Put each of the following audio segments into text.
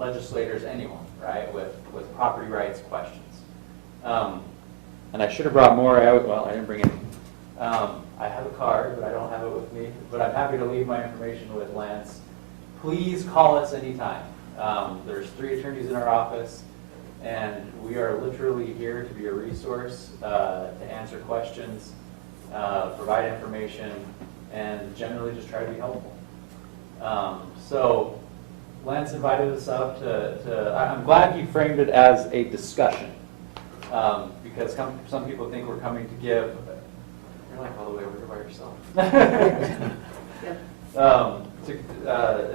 legislators, anyone, right, with property rights questions. And I should have brought more. Well, I didn't bring any. I have a card, but I don't have it with me. But I'm happy to leave my information with Lance. Please call us anytime. There's 3 attorneys in our office, and we are literally here to be a resource, to answer questions, provide information, and generally just try to be helpful. So Lance invited us up I'm glad he framed it as a discussion, because some people think we're coming to give, you're like all the way over here by yourself.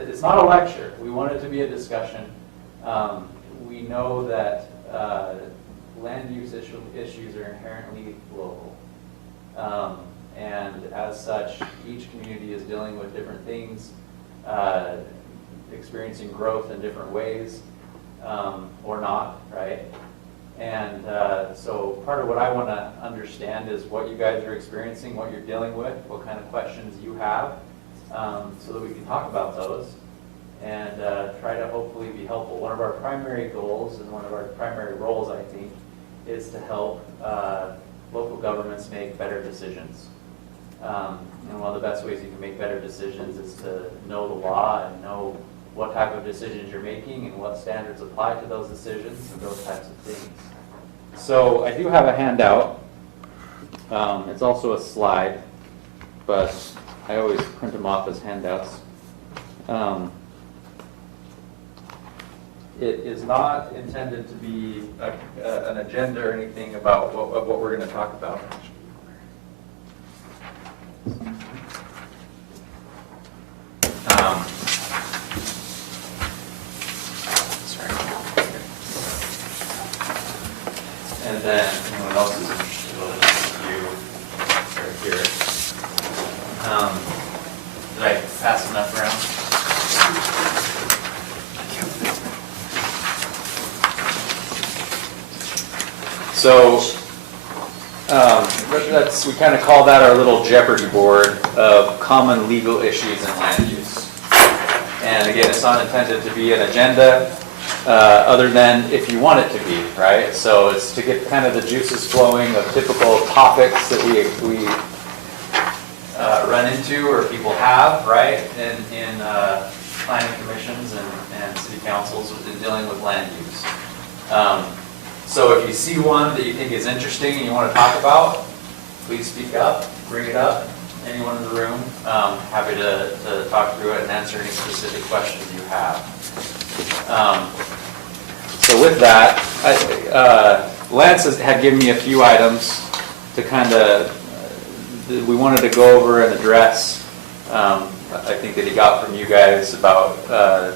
It's not a lecture. We want it to be a discussion. We know that land use issues are inherently local. And as such, each community is dealing with different things, experiencing growth in different ways, or not, right? And so part of what I want to understand is what you guys are experiencing, what you're dealing with, what kind of questions you have, so that we can talk about those and try to hopefully be helpful. One of our primary goals and one of our primary roles, I think, is to help local governments make better decisions. And one of the best ways you can make better decisions is to know the law and know what type of decisions you're making and what standards apply to those decisions and those types of things. So I do have a handout. It's also a slide, but I always print them off as handouts. It is not intended to be an agenda or anything about what we're going to talk about. And then anyone else is interested, we'll just view right here. Did I pass enough around? So we kind of call that our little Jeopardy board of common legal issues in land use. And again, it's not intended to be an agenda, other than if you want it to be, right? So it's to get kind of the juices flowing of typical topics that we run into or people have, right, in planning commissions and city councils in dealing with land use. So if you see one that you think is interesting and you want to talk about, please speak up, bring it up. Anyone in the room, happy to talk through it and answer any specific questions you have. So with that, Lance had given me a few items to kind of, we wanted to go over and address. I think that he got from you guys about the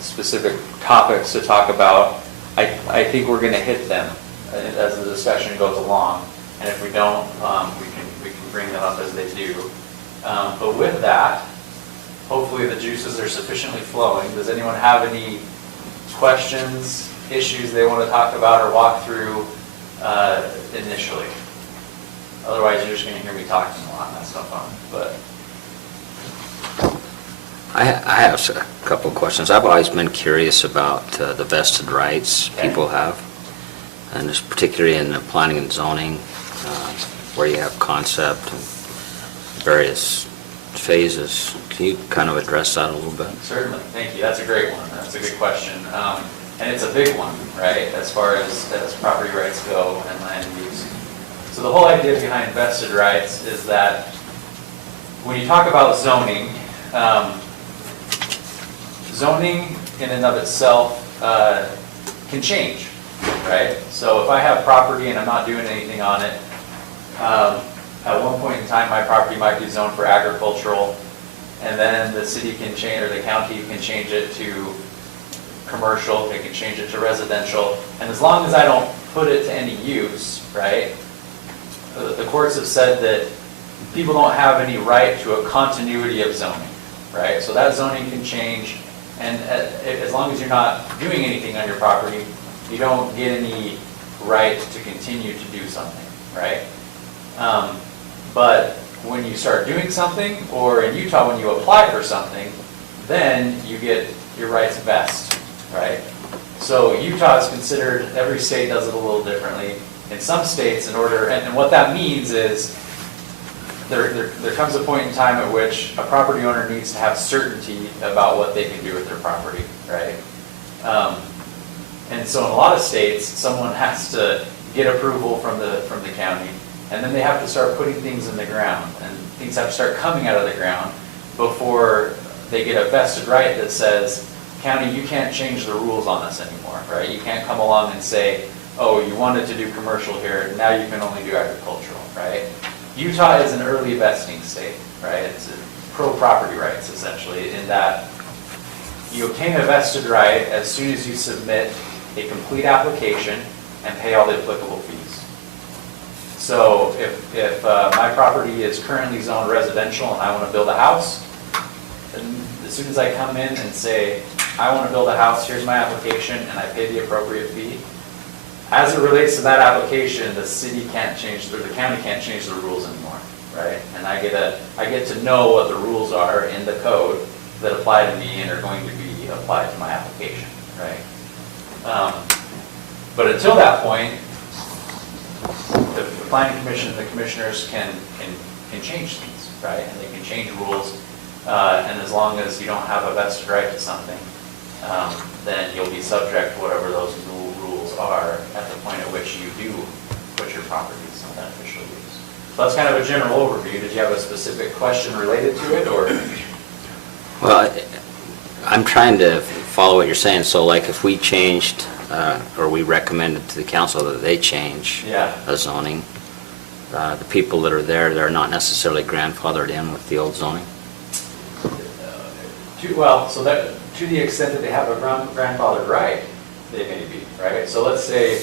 specific topics to talk about. I think we're going to hit them as the discussion goes along, and if we don't, we can bring them up as they do. But with that, hopefully the juices are sufficiently flowing. Does anyone have any questions, issues they want to talk about or walk through initially? Otherwise, you're just going to hear me talking a lot, and that's no fun. But I have a couple of questions. I've always been curious about the vested rights people have, and just particularly in the planning and zoning, where you have concept and various phases. Can you kind of address that a little bit? Certainly, thank you. That's a great one. That's a good question. And it's a big one, right, as far as property rights go and land use. So the whole idea behind vested rights is that when you talk about zoning, zoning in and of itself can change, right? So if I have property and I'm not doing anything on it, at one point in time my property might be zoned for agricultural, and then the city can change, or the county can change it to commercial, they can change it to residential, and as long as I don't put it to any use, right, the courts have said that people don't have any right to a continuity of zoning, right? So that zoning can change, and as long as you're not doing anything on your property, you don't get any right to continue to do something, right? But when you start doing something, or in Utah when you apply for something, then you get your rights vest, right? So Utah is considered, every state does it a little differently. In some states, in order, and what that means is there comes a point in time at which a property owner needs to have certainty about what they can do with their property, right? And so in a lot of states, someone has to get approval from the county, and then they have to start putting things in the ground, and things have to start coming out of the ground before they get a vested right that says, county, you can't change the rules on us anymore, right? You can't come along and say, oh, you wanted to do commercial here, now you can only do agricultural, right? Utah is an early vesting state, right? It's pro-property rights, essentially, in that you obtain a vested right as soon as you submit a complete application and pay all the applicable fees. So if my property is currently zoned residential and I want to build a house, then as soon as I come in and say, I want to build a house, here's my application, and I pay the appropriate fee, as it relates to that application, the city can't change, or the county can't change the rules anymore, right? And I get to know what the rules are in the code that apply to me and are going to be applied to my application, right? But until that point, the planning commission and the commissioners can change things, right? And they can change rules, and as long as you don't have a vested right to something, then you'll be subject to whatever those rules are at the point at which you do put your property to some beneficial use. So that's kind of a general overview. Did you have a specific question related to it, or? Well, I'm trying to follow what you're saying. So like if we changed, or we recommended to the council that they change a zoning, the people that are there, they're not necessarily grandfathered in with the old zoning? Well, so that, to the extent that they have a grandfathered right, they may be, right? So let's say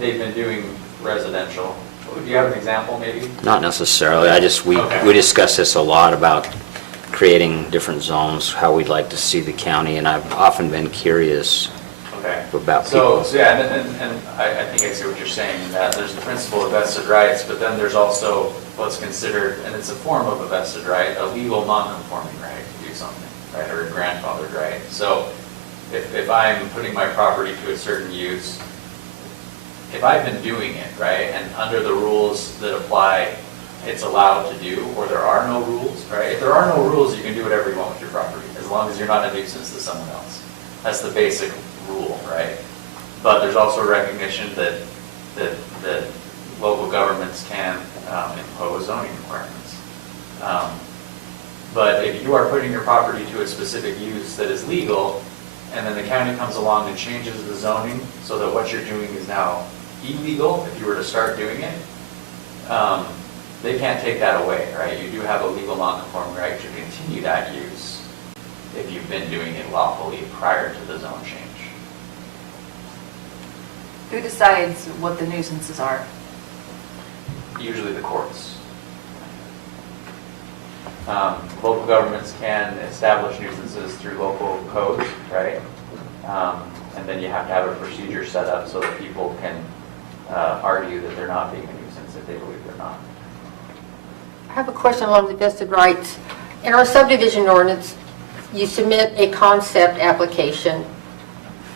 they've been doing residential. Do you have an example, maybe? Not necessarily. We discuss this a lot about creating different zones, how we'd like to see the county, and I've often been curious about people. So yeah, and I think I see what you're saying, that there's the principle of vested rights, but then there's also what's considered, and it's a form of a vested right, a legal non-conforming right to do something, right, or a grandfathered right. So if I'm putting my property to a certain use, if I've been doing it, right, and under the rules that apply, it's allowed to do, or there are no rules, right? If there are no rules, you can do whatever you want with your property, as long as you're not a nuisance to someone else. That's the basic rule, right? But there's also a recognition that local governments can impose zoning requirements. But if you are putting your property to a specific use that is legal, and then the county comes along and changes the zoning so that what you're doing is now illegal, if you were to start doing it, they can't take that away, right? You do have a legal non-conforming right to continue that use if you've been doing it lawfully prior to the zone change. Who decides what the nuisances are? Usually the courts. Local governments can establish nuisances through local codes, right? And then you have to have a procedure set up so that people can argue that they're not being a nuisance if they believe they're not. I have a question along the vested rights. In our subdivision ordinance, you submit a concept application,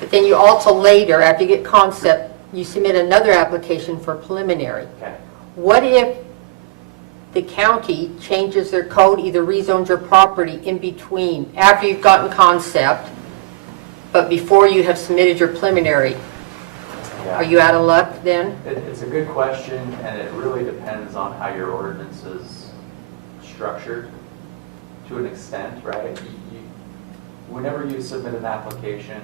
but then you also later, after you get concept, you submit another application for preliminary. Okay. What if the county changes their code, either rezones your property in between, after you've gotten concept, but before you have submitted your preliminary? Yeah. Are you out of luck then? It's a good question, and it really depends on how your ordinance is structured to an extent, right? Whenever you submit an application,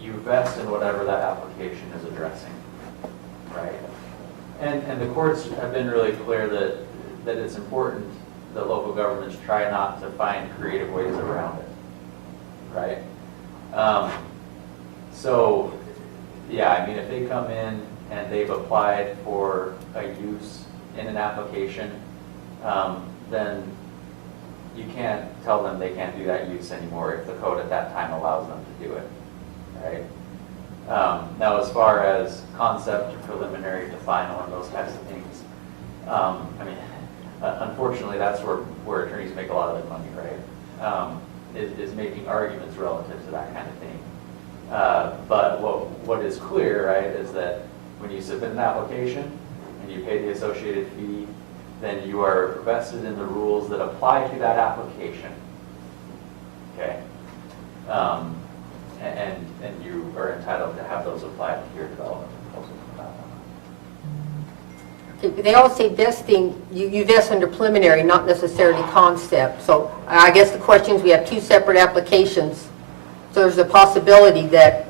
you vest in whatever that application is addressing, right? And the courts have been really clear that it's important that local governments try not to find creative ways around it, right? So, yeah, I mean, if they come in and they've applied for a use in an application, then you can't tell them they can't do that use anymore if the code at that time allows them to do it, right? Now, as far as concept to preliminary to final and those types of things, I mean, unfortunately, that's where attorneys make a lot of their money, right? is making arguments relative to that kind of thing. But what is clear, right, is that when you submit an application and you pay the associated fee, then you are vested in the rules that apply to that application. Okay? And you are entitled to have those applied to your development proposal from that on. Okay, they all say vesting, you vest under preliminary, not necessarily concept. So I guess the question is, we have two separate applications. So there's a possibility that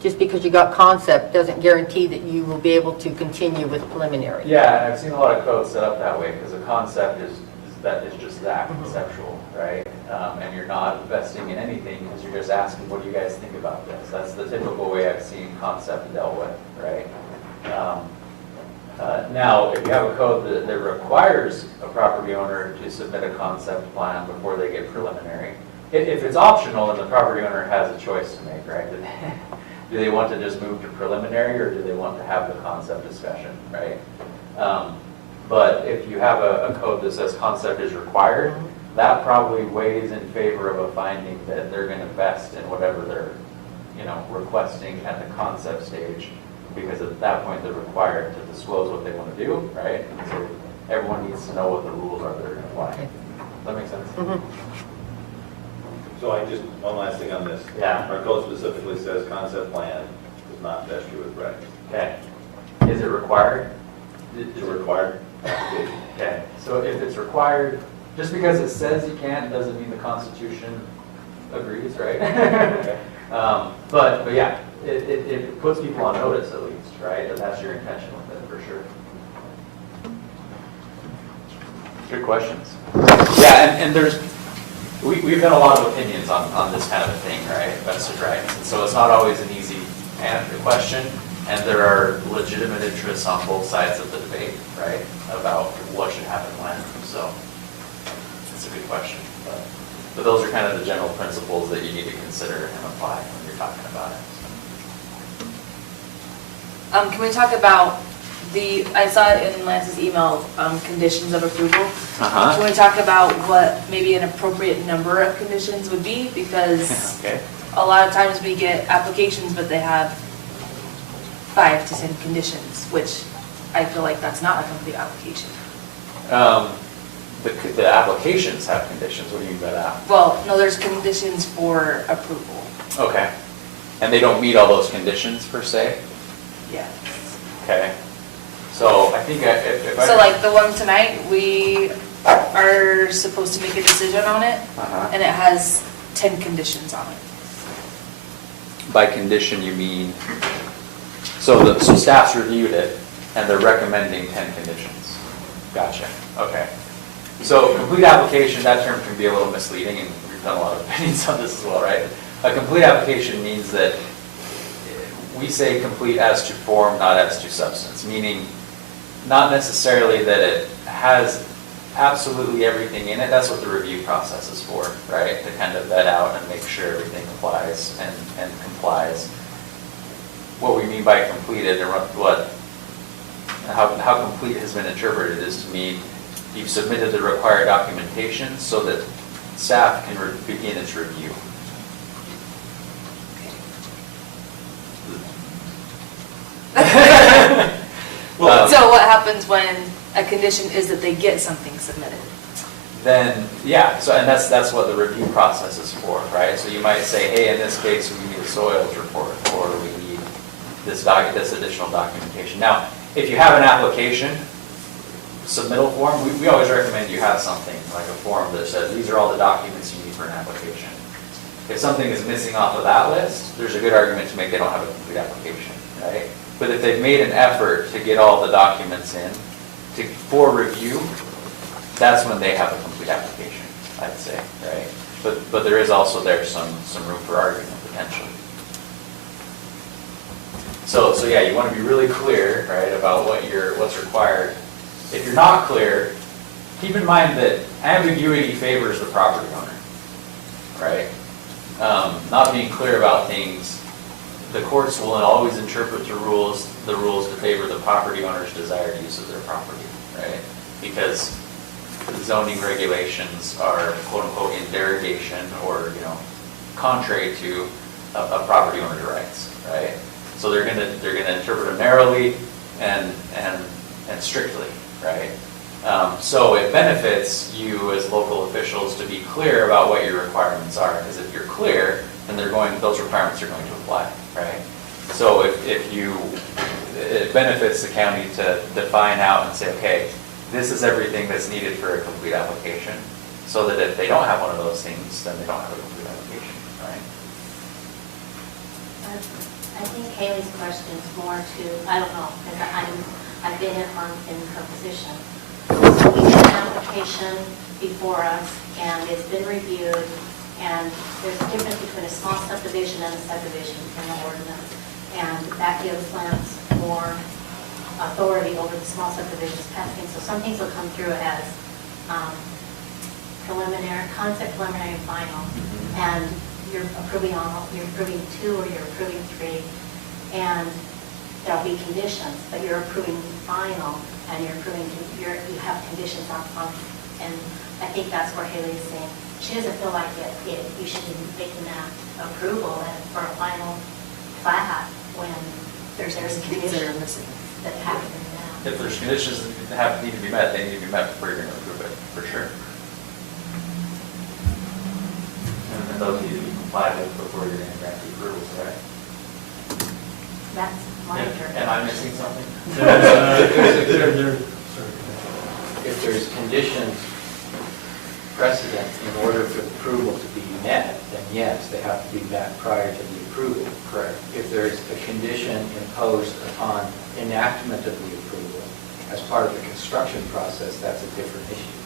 just because you got concept doesn't guarantee that you will be able to continue with preliminary. Yeah, and I've seen a lot of codes set up that way, because a concept is just that, conceptual, right? And you're not vesting in anything, because you're just asking, what do you guys think about this? That's the typical way I've seen concept dealt with, right? Now, if you have a code that requires a property owner to submit a concept plan before they get preliminary, if it's optional, then the property owner has a choice to make, right? Do they want to just move to preliminary, or do they want to have the concept discussion, right? But if you have a code that says concept is required, that probably weighs in favor of a finding that they're going to vest in whatever they're, requesting at the concept stage, because at that point they're required to disclose what they want to do, right? So everyone needs to know what the rules are that are going to apply. Does that make sense? So one last thing on this. Yeah. Our code specifically says concept plan does not vest you with rights. Okay. Is it required? It's a required application. Okay, so if it's required, just because it says you can't, doesn't mean the Constitution agrees, right? But yeah, it puts people on notice at least, right? If that's your intention with it, for sure. Good questions. Yeah, and we've had a lot of opinions on this kind of a thing, right? Vested rights. And so it's not always an easy question, and there are legitimate interests on both sides of the debate, right? About what should happen when. So it's a good question. But those are kind of the general principles that you need to consider and apply when you're talking about it. Can we talk about I saw it in Lance's email, conditions of approval. Can we talk about what maybe an appropriate number of conditions would be? Because Okay. a lot of times we get applications, but they have 5 to 10 conditions, which I feel like that's not a complete application. The applications have conditions. What do you mean by that? Well, no, there's conditions for approval. Okay. And they don't meet all those conditions per se? Yeah. Okay. So I think if I... So like the one tonight, we are supposed to make a decision on it, and it has 10 conditions on it. By condition, you mean, so staff's reviewed it, and they're recommending 10 conditions. Gotcha, okay. So complete application, that term can be a little misleading, and we've done a lot of opinions on this as well, right? A complete application means that we say complete as to form, not as to substance, meaning not necessarily that it has absolutely everything in it. That's what the review process is for, right? To kind of vet out and make sure everything applies and complies. What we mean by completed and how complete has been interpreted is to mean you've submitted the required documentation so that staff can begin its review. So what happens when a condition is that they get something submitted? Then, yeah, so, and that's what the review process is for, right? So you might say, hey, in this case, we need a soils report, or we need this additional documentation. Now, if you have an application submittal form, we always recommend you have something, like a form that says, these are all the documents you need for an application. If something is missing off of that list, there's a good argument to make they don't have a complete application, right? But if they've made an effort to get all the documents in for review, that's when they have a complete application, I'd say, right? But there is also some room for argument potentially. So yeah, you want to be really clear, right, about what's required. If you're not clear, keep in mind that ambiguity favors the property owner, right? Not being clear about things, the courts will always interpret the rules to favor the property owner's desired use of their property, right? Because zoning regulations are quote-unquote in derogation or, contrary to a property owner's rights, right? So they're gonna interpret them narrowly and strictly, right? So it benefits you as local officials to be clear about what your requirements are, because if you're clear, then those requirements are going to apply, right? So it benefits the county to define out and say, okay, this is everything that's needed for a complete application, so that if they don't have one of those things, then they don't have a complete application, right? I think Haley's question is more to, I don't know, because I've been in her position. We had an application before us, and it's been reviewed, and there's a difference between a small subdivision and a subdivision in the ordinance, and that gives Lance more authority over the small subdivisions passing. So some things will come through as preliminary, concept, preliminary, and final, and you're approving 2 or you're approving 3, and there'll be conditions, but you're approving final, and you have conditions on, and I think that's where Haley is saying, she doesn't feel like you should be making that approval for a final plat when there's Things that are conditions missing. that haven't been met. If there's conditions that need to be met, they need to be met before you're going to approve it, for sure. And those need to be complied with before you're going to grant the approvals, right? That's my Am I missing something? If there's conditions precedent in order for the approval to be met, then yes, they have to be met prior to the approval. Correct. If there's a condition imposed upon enactment of the approval as part of the construction process, that's a different issue.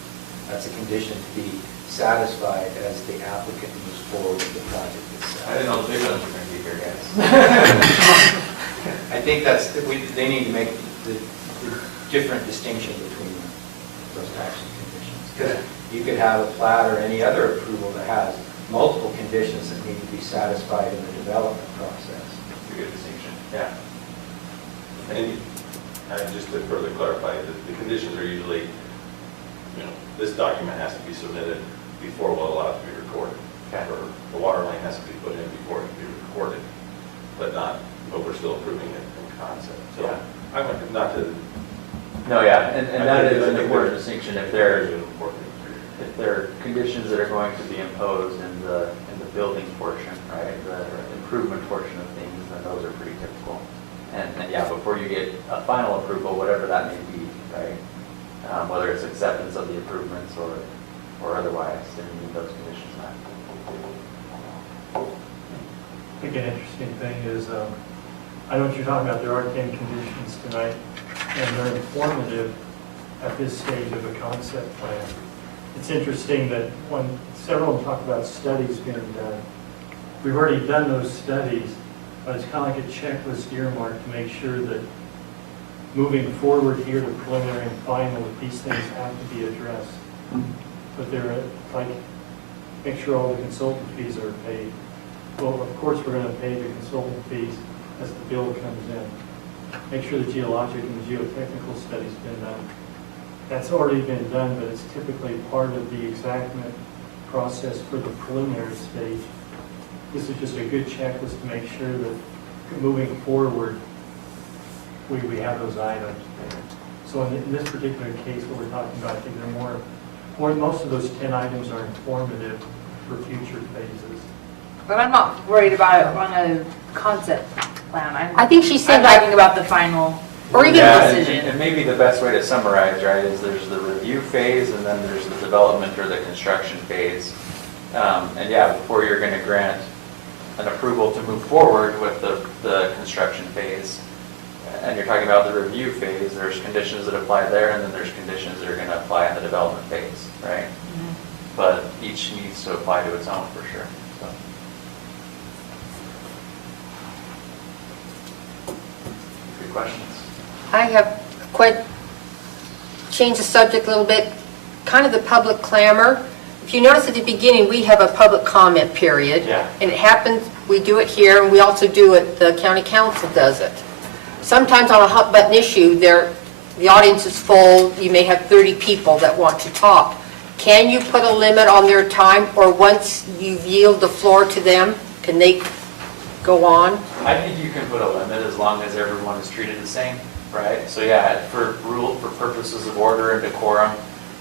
That's a condition to be satisfied as the applicant moves forward with the project itself. I didn't know the big ones were going to be here, guys. I think they need to make the different distinction between those types of conditions. Because you could have a plat or any other approval that has multiple conditions that need to be satisfied in the development process. It's a good distinction, yeah. And just to further clarify, the conditions are usually, this document has to be submitted before we'll allow it to be recorded. Okay. Or the water line has to be put in before it can be recorded, but we're still approving it in concept. So Yeah. I want not to. No, yeah, and I that think- is I an think important there's- distinction. If Very there important. are conditions that are going to be imposed in the building portion, right, the improvement portion of things, then those are pretty typical. And yeah, before you get a final approval, whatever that may be, right, whether it's acceptance of the improvements or otherwise, then you need those conditions met. I think an interesting thing is, I know what you're talking about, there are 10 conditions tonight, and they're informative at this stage of a concept plan. It's interesting that several of them talk about studies being done. We've already done those studies, but it's kind of like a checklist earmark to make sure that moving forward here to preliminary and final, that these things have to be addressed. But they're like, make sure all the consultant fees are paid. Well, of course, we're going to pay the consultant fees as the bill comes in. Make sure the geologic and the geotechnical study's been done. That's already been done, but it's typically part of the exactment process for the preliminary stage. This is just a good checklist to make sure that moving forward, we have those items. So in this particular case, what we're talking about, I think they're most of those 10 items are informative for future phases. But I'm not worried about it on a concept plan. I think she said I'm like- talking about the final Or even Yeah, decision. and maybe the best way to summarize, right, is there's the review phase and then there's the development or the construction phase. And yeah, before you're going to grant an approval to move forward with the construction phase, and you're talking about the review phase, there's conditions that apply there, and then there's conditions that are going to apply in the development phase, right? But each needs to apply to its own, for sure. So. Good questions. I have quite changed the subject a little bit, kind of the public clamor. If you notice at the beginning, we have a public comment period. Yeah. And it happens, we do it here, and we also do it, the county council does it. Sometimes on a hot button issue, the audience is full, you may have 30 people that want to talk. Can you put a limit on their time, or once you yield the floor to them, can they go on? I think you can put a limit as long as everyone is treated the same, right? So yeah, for purposes of order and decorum,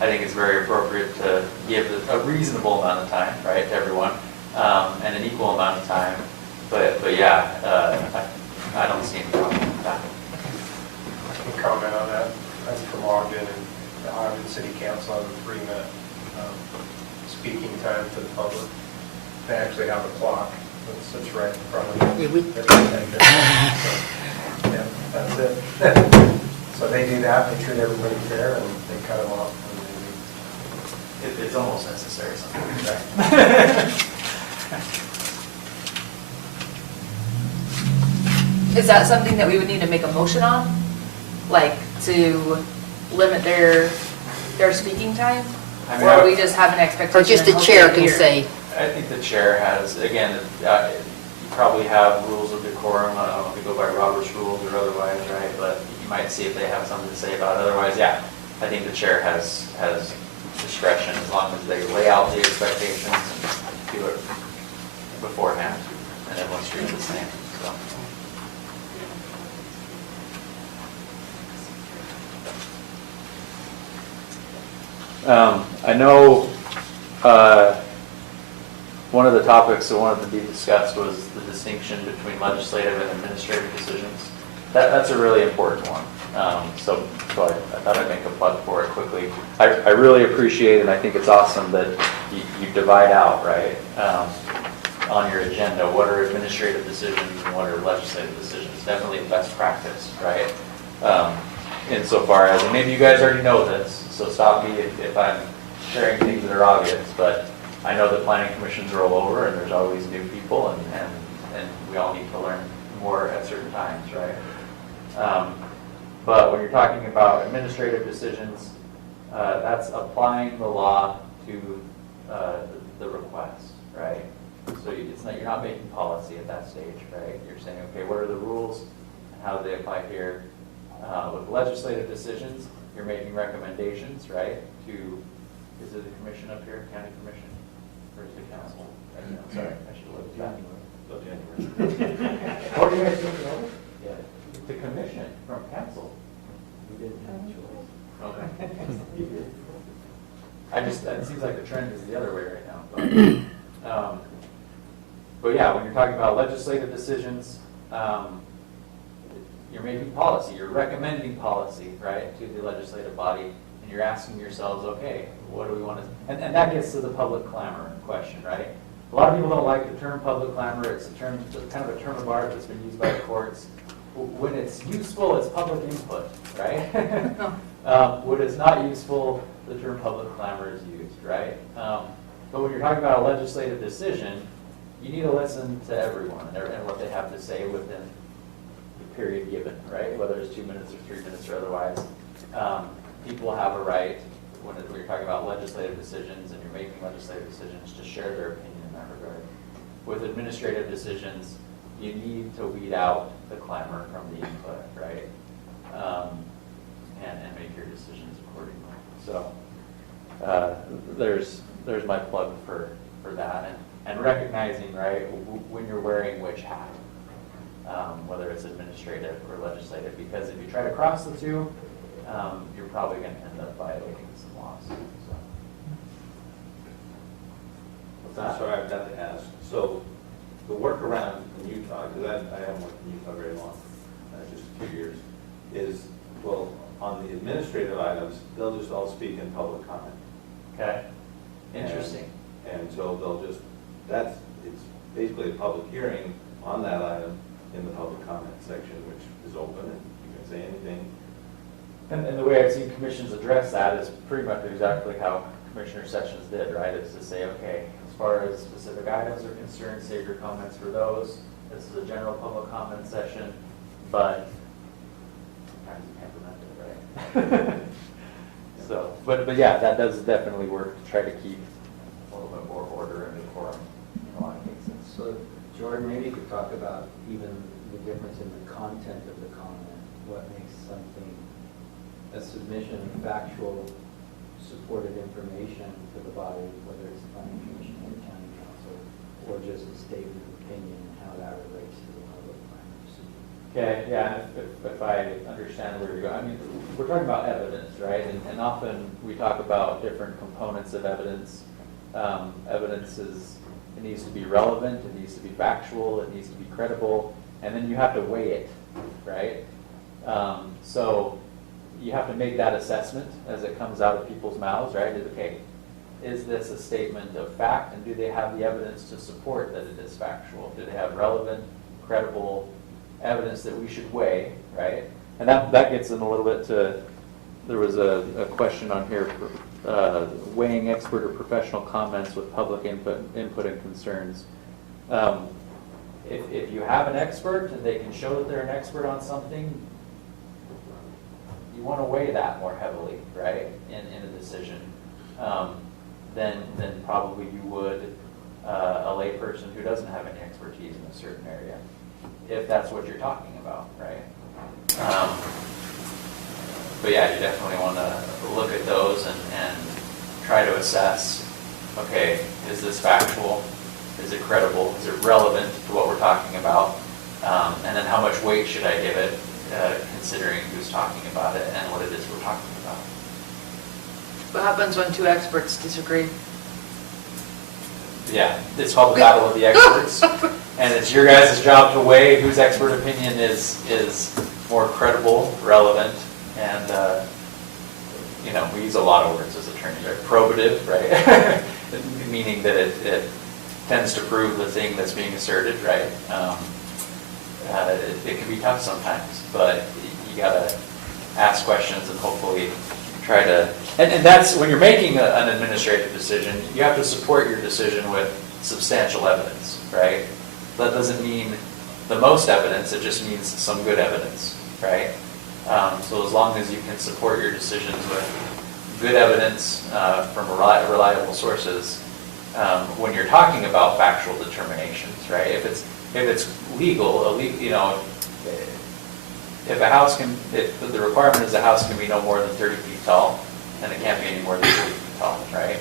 I think it's very appropriate to give a reasonable amount of time, right, to everyone, and an equal amount of time. But yeah, I don't see any problem with that. I can comment on that. I'm from Ogden, and the Ogden City Council has a 3-minute speaking time to the public. They actually have a clock that sits right in front of Yeah, them. So, yeah, that's it. So they do that, they treat everybody fair, and they cut them off when they leave. It's almost necessary sometimes, right? Is that something that we would need to make a motion on? Like to limit their speaking time? I mean, Or we just have an expectation? Or just the and hope chair they can hear? say, I think the chair has, again, you probably have rules of decorum, I don't know if you go by Robert's rules or otherwise, right? But you might see if they have something to say about it. Otherwise, yeah, I think the chair has discretion as long as they lay out the expectations and do it beforehand, and everyone's treated the same, so. I know one of the topics that wanted to be discussed was the distinction between legislative and administrative decisions. That's a really important one. So I thought I'd make a plug for it quickly. I really appreciate, and I think it's awesome that you divide out, right, on your agenda, what are administrative decisions and what are legislative decisions. Definitely a best practice, right? Insofar as, and maybe you guys already know this, so stop me if I'm sharing things that are obvious, but I know that planning commissions roll over and there's always new people and we all need to learn more at certain times, right? But when you're talking about administrative decisions, that's applying the law to the request, right? So you're not making policy at that stage, right? You're saying, okay, what are the rules and how do they apply here? With legislative decisions, you're making recommendations, right, to, is it the commission up here, county commission, or is it council? Sorry, I should have looked at that. What do you guys think of it? Yeah, the commission from council. We didn't have a choice. Okay. You did. It seems like the trend is the other way right now, but yeah, when you're talking about legislative decisions, you're making policy, you're recommending policy, right, to the legislative body, and you're asking yourselves, okay, what do we want to, and that gets to the public clamor question, right? A lot of people don't like the term public clamor. It's kind of a term of art that's been used by the courts. When it's useful, it's public input, right? When it's not useful, the term public clamor is used, right? But when you're talking about a legislative decision, you need to listen to everyone and what they have to say within the period given, right? Whether it's 2 minutes or 3 minutes or otherwise. People have a right, when you're talking about legislative decisions and you're making legislative decisions, to share their opinion in that regard. With administrative decisions, you need to weed out the clamor from the input, right? And make your decisions accordingly. So there's my plug for that, and recognizing, right, when you're wearing which hat, whether it's administrative or legislative, because if you try to cross the two, you're probably going to end up violating some laws. So. What's that? Sorry, I've got to ask. So the workaround in Utah, because I haven't worked in Utah very long, just a few years, is, well, on the administrative items, they'll just all speak in public comment. Okay. Interesting. And so they'll just, it's basically a public hearing on that item in the public comment section, which is open and you can say anything. And the way I've seen commissions address that is pretty much exactly how Commissioner Sessions did, right? Is to say, okay, as far as specific items are concerned, save your comments for those. This is a general public comment session, but sometimes you can't prevent it, right? So, but yeah, that does definitely work to try to keep a little bit more order and decorum in a lot of cases. So Jordan, maybe you could talk about even the difference in the content of the comment. What makes something a submission of factual supported information to the body, whether it's the planning commission or the county council, or just a statement of opinion and how that relates to the public planning procedure. Okay, yeah, if I understand where you're going, I mean, we're talking about evidence, right? And often we talk about different components of evidence. Evidence is, it needs to be relevant, it needs to be factual, it needs to be credible, and then you have to weigh it, right? So you have to make that assessment as it comes out of people's mouths, right? Okay, is this a statement of fact, and do they have the evidence to support that it is factual? Do they have relevant, credible evidence that we should weigh, right? And that gets in a little bit to, there was a question on here, weighing expert or professional comments with public input and concerns. If you have an expert and they can show that they're an expert on something, you want to weigh that more heavily, right, in a decision, than probably you would a layperson who doesn't have any expertise in a certain area, if that's what you're talking about, right? But yeah, you definitely want to look at those and try to assess, okay, is this factual? Is it credible? Is it relevant to what we're talking about? And then how much weight should I give it, considering who's talking about it and what it is we're talking about? What happens when two experts disagree? Yeah, it's called the battle of the experts. And it's your guys' job to weigh whose expert opinion is more credible, relevant, and, you know, we use a lot of words as attorneys, right? Probative, right? Meaning that it tends to prove the thing that's being asserted, right? It can be tough sometimes, but you gotta ask questions and hopefully try to, and that's, when you're making an administrative decision, you have to support your decision with substantial evidence, right? That doesn't mean the most evidence, it just means some good evidence, right? So as long as you can support your decisions with good evidence from reliable sources, when you're talking about factual determinations, right? If it's legal, you know, if a house can, if the requirement is a house can be no more than 30 feet tall, then it can't be any more than 30 feet tall, right?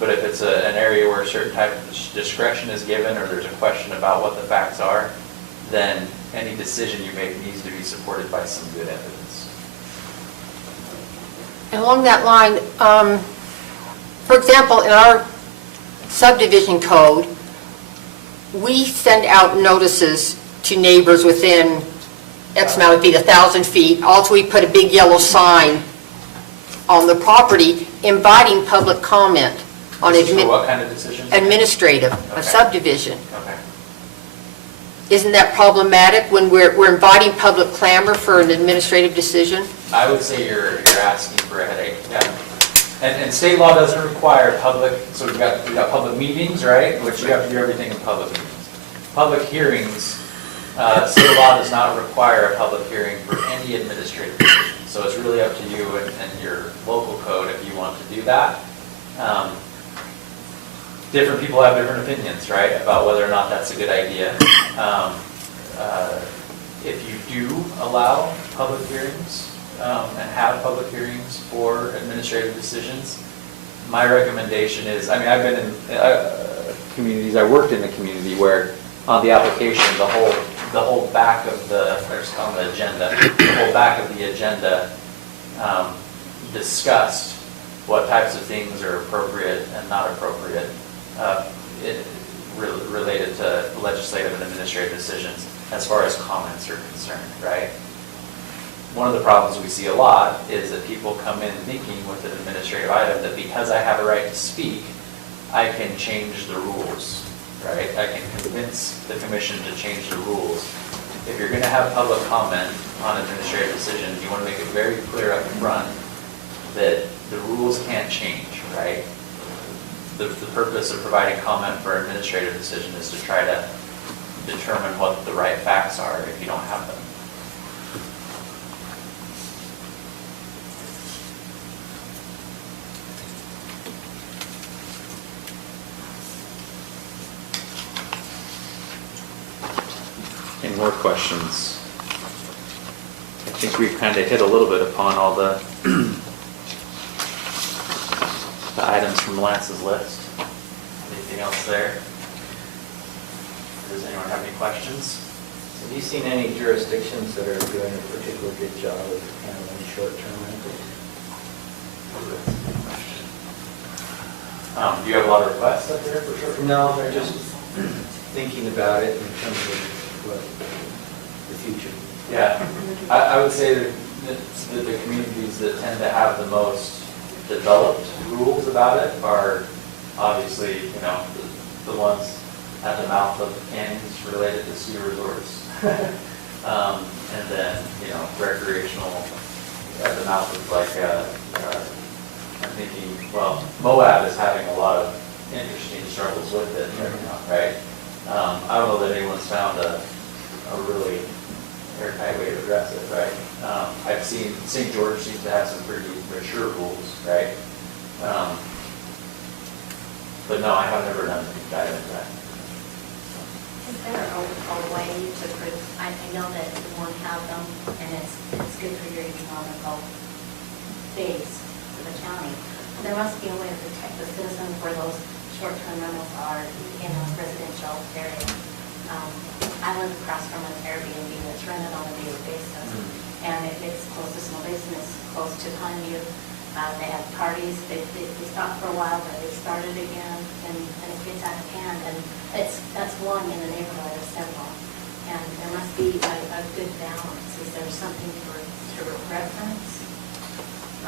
But if it's an area where a certain type of discretion is given, or there's a question about what the facts are, then any decision you make needs to be supported by some good evidence. And along that line, for example, in our subdivision code, we send out notices to neighbors within X amount of feet, 1,000 feet. Also, we put a big yellow sign on the property inviting public comment on This is for what kind of decisions? administrative, Okay. a subdivision. Okay. Isn't that problematic when we're inviting public clamor for an administrative decision? I would say you're asking for a headache, yeah. And state law doesn't require public, so we've got public meetings, right? Which you have to do everything in public meetings. Public hearings, state law does not require a public hearing for any administrative decision. So it's really up to you and your local code if you want to do that. Different people have different opinions, right, about whether or not that's a good idea. If you do allow public hearings and have public hearings for administrative decisions, my recommendation is, I mean, I've been in communities, I worked in a community where on the application, the whole back of there's on the agenda, the whole back of the agenda discussed what types of things are appropriate and not appropriate related to legislative and administrative decisions as far as comments are concerned, right? One of the problems we see a lot is that people come in thinking with an administrative item that because I have a right to speak, I can change the rules, right? I can convince the commission to change the rules. If you're going to have public comment on administrative decisions, you want to make it very clear up front that the rules can't change, right? The purpose of providing comment for an administrative decision is to try to determine what the right facts are if you don't have them. Any more questions? think we've kind of hit a little bit upon all the items from Lance's list. Anything else there? Does anyone have any questions? Have you seen any jurisdictions that are doing a particularly good job of handling short-term rentals? Do you have a lot of requests up there for sure? No, they're just thinking about it in terms of what the future. Yeah, I would say that the communities that tend to have the most developed rules about it are obviously, the ones at the mouth of canyons related to ski resorts. And then, recreational at the mouth of I'm thinking, well, Moab is having a lot of interesting struggles with it right now, right? I don't know that anyone's found a really airtight way to address it, right? I've seen St. George seems to have some pretty mature rules, right? But no, I have never done a deep dive into that. Is there a way to, I know that you want to have them, and it's good for your economical base for the county. There must be a way to protect the citizens where those short-term rentals are in a residential area. I live across from an Airbnb that's rented on a daily basis, and it's close to Snow Basin, it's close to Pineview. They have parties, they stopped for a while, but they started again, and it gets out of hand, and that's one in the neighborhood of several. And there must be a good balance. Is there something to reference?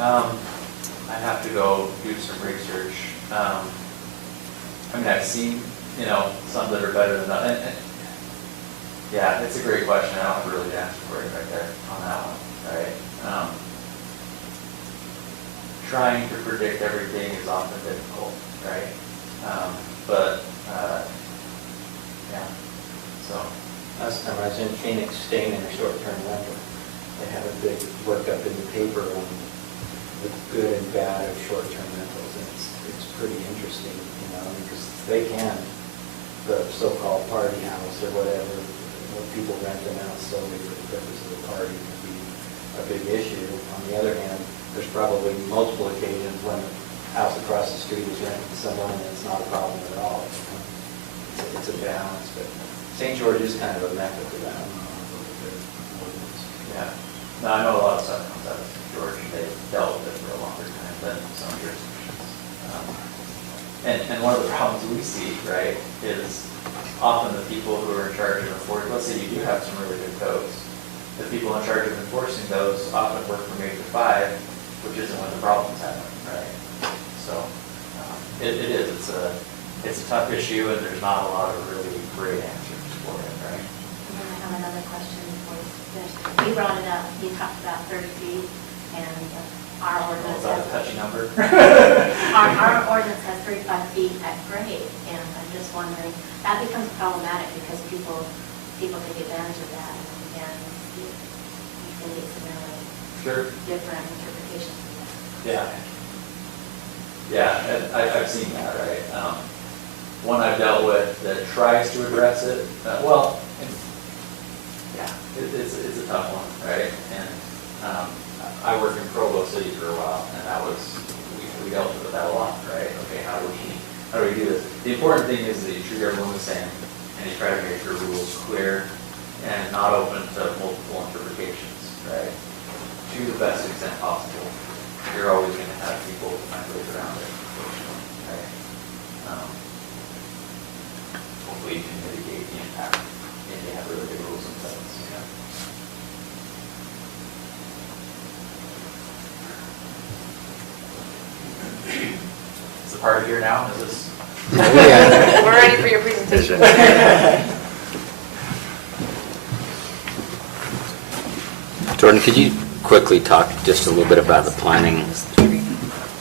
I have to go do some research. I've seen, some that are better than others. Yeah, it's a great question. I don't have a really good answer for you right there on that one, right? Trying to predict everything is often difficult, right? Yeah, so. Last time I was in Phoenix staying in a short-term rental, they had a big workup in the paper on the good and bad of short-term rentals, and it's pretty interesting, because they can, the so-called party house or whatever, people rent them out solely for the purpose of the party could be a big issue. On the other hand, there's probably multiple occasions when the house across the street is rented to someone and it's not a problem at all. It's a balance, but St. George is kind of a mecca for that. Yeah, no, I know a lot of stuff comes out of St. George, and they've dealt with it for a longer time than some jurisdictions. And one of the problems we see, right, is often the people who are in charge of enforcing, let's say you do have some really good codes, the people in charge of enforcing those often work from 8 to 5, which isn't when the problem's happen, right? So it is, it's a tough issue, and there's not a lot of really great answers for it, right? And then I have another question before we finish. You brought it up, you talked about 30 feet, and our ordinance Is that a has, touchy number? our ordinance has 35 feet at grade, and I'm just wondering, that becomes problematic because people take advantage of that, and you can get some really Sure. different interpretations of that. Yeah. Yeah, and I've seen that, right? One I've dealt with that tries to address it, it's a tough one, right? And I worked in Provo City for a while, and we dealt with that a lot, right? Okay, how do we do this? The important thing is that you treat everyone the same, and you try to make your rules clear and not open to multiple interpretations, right? To the best extent possible. You're always going to have people find ways around it, right? Hopefully you can mitigate the impact if you have really good rules themselves, Is the party here now? Is this? We're ready for your presentation. Jordan, could you quickly talk just a little bit about the planning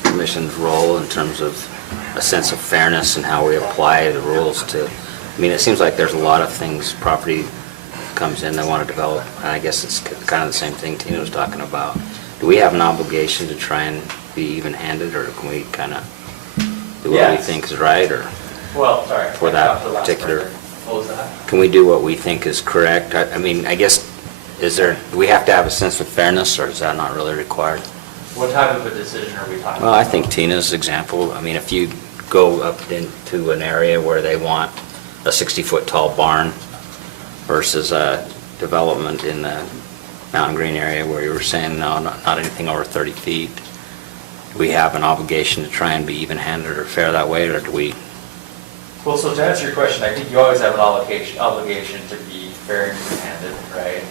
commission's role in terms of a sense of fairness and how we apply the rules to, it seems like there's a lot of things, property comes in, they want to develop, and I guess it's kind of the same thing Tina was talking about. Do we have an obligation to try and be even-handed, or can we kind of do what we Yes. think is right, or Well, sorry. For I that got the last particular- part there. What was that? can we do what we think is correct? I guess do we have to have a sense of fairness, or is that not really required? What type of a decision are we talking about? Well, I think Tina's example, I mean, if you go up into an area where they want a 60-foot tall barn versus a development in the Mountain Green area where you were saying, no, not anything over 30 feet, do we have an obligation to try and be even-handed or fair that way, or do we? Well, so to answer your question, I think you always have an obligation to be fair and even-handed, right?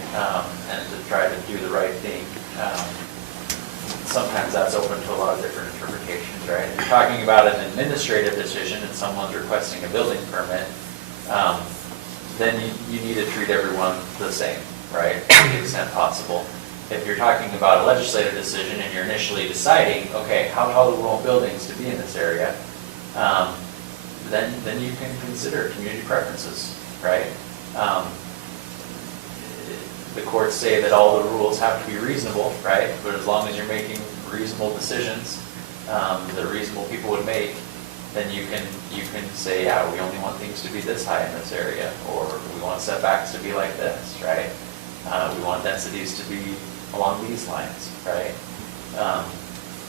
And to try to do the right thing. Sometimes that's open to a lot of different interpretations, right? If you're talking about an administrative decision and someone's requesting a building permit, then you need to treat everyone the same, right, to the extent possible. If you're talking about a legislative decision and you're initially deciding, okay, how tall do we want buildings to be in this area, then you can consider community preferences, right? The courts say that all the rules have to be reasonable, right? But as long as you're making reasonable decisions that reasonable people would make, then you can say, yeah, we only want things to be this high in this area, or we want setbacks to be like this, right? We want densities to be along these lines, right?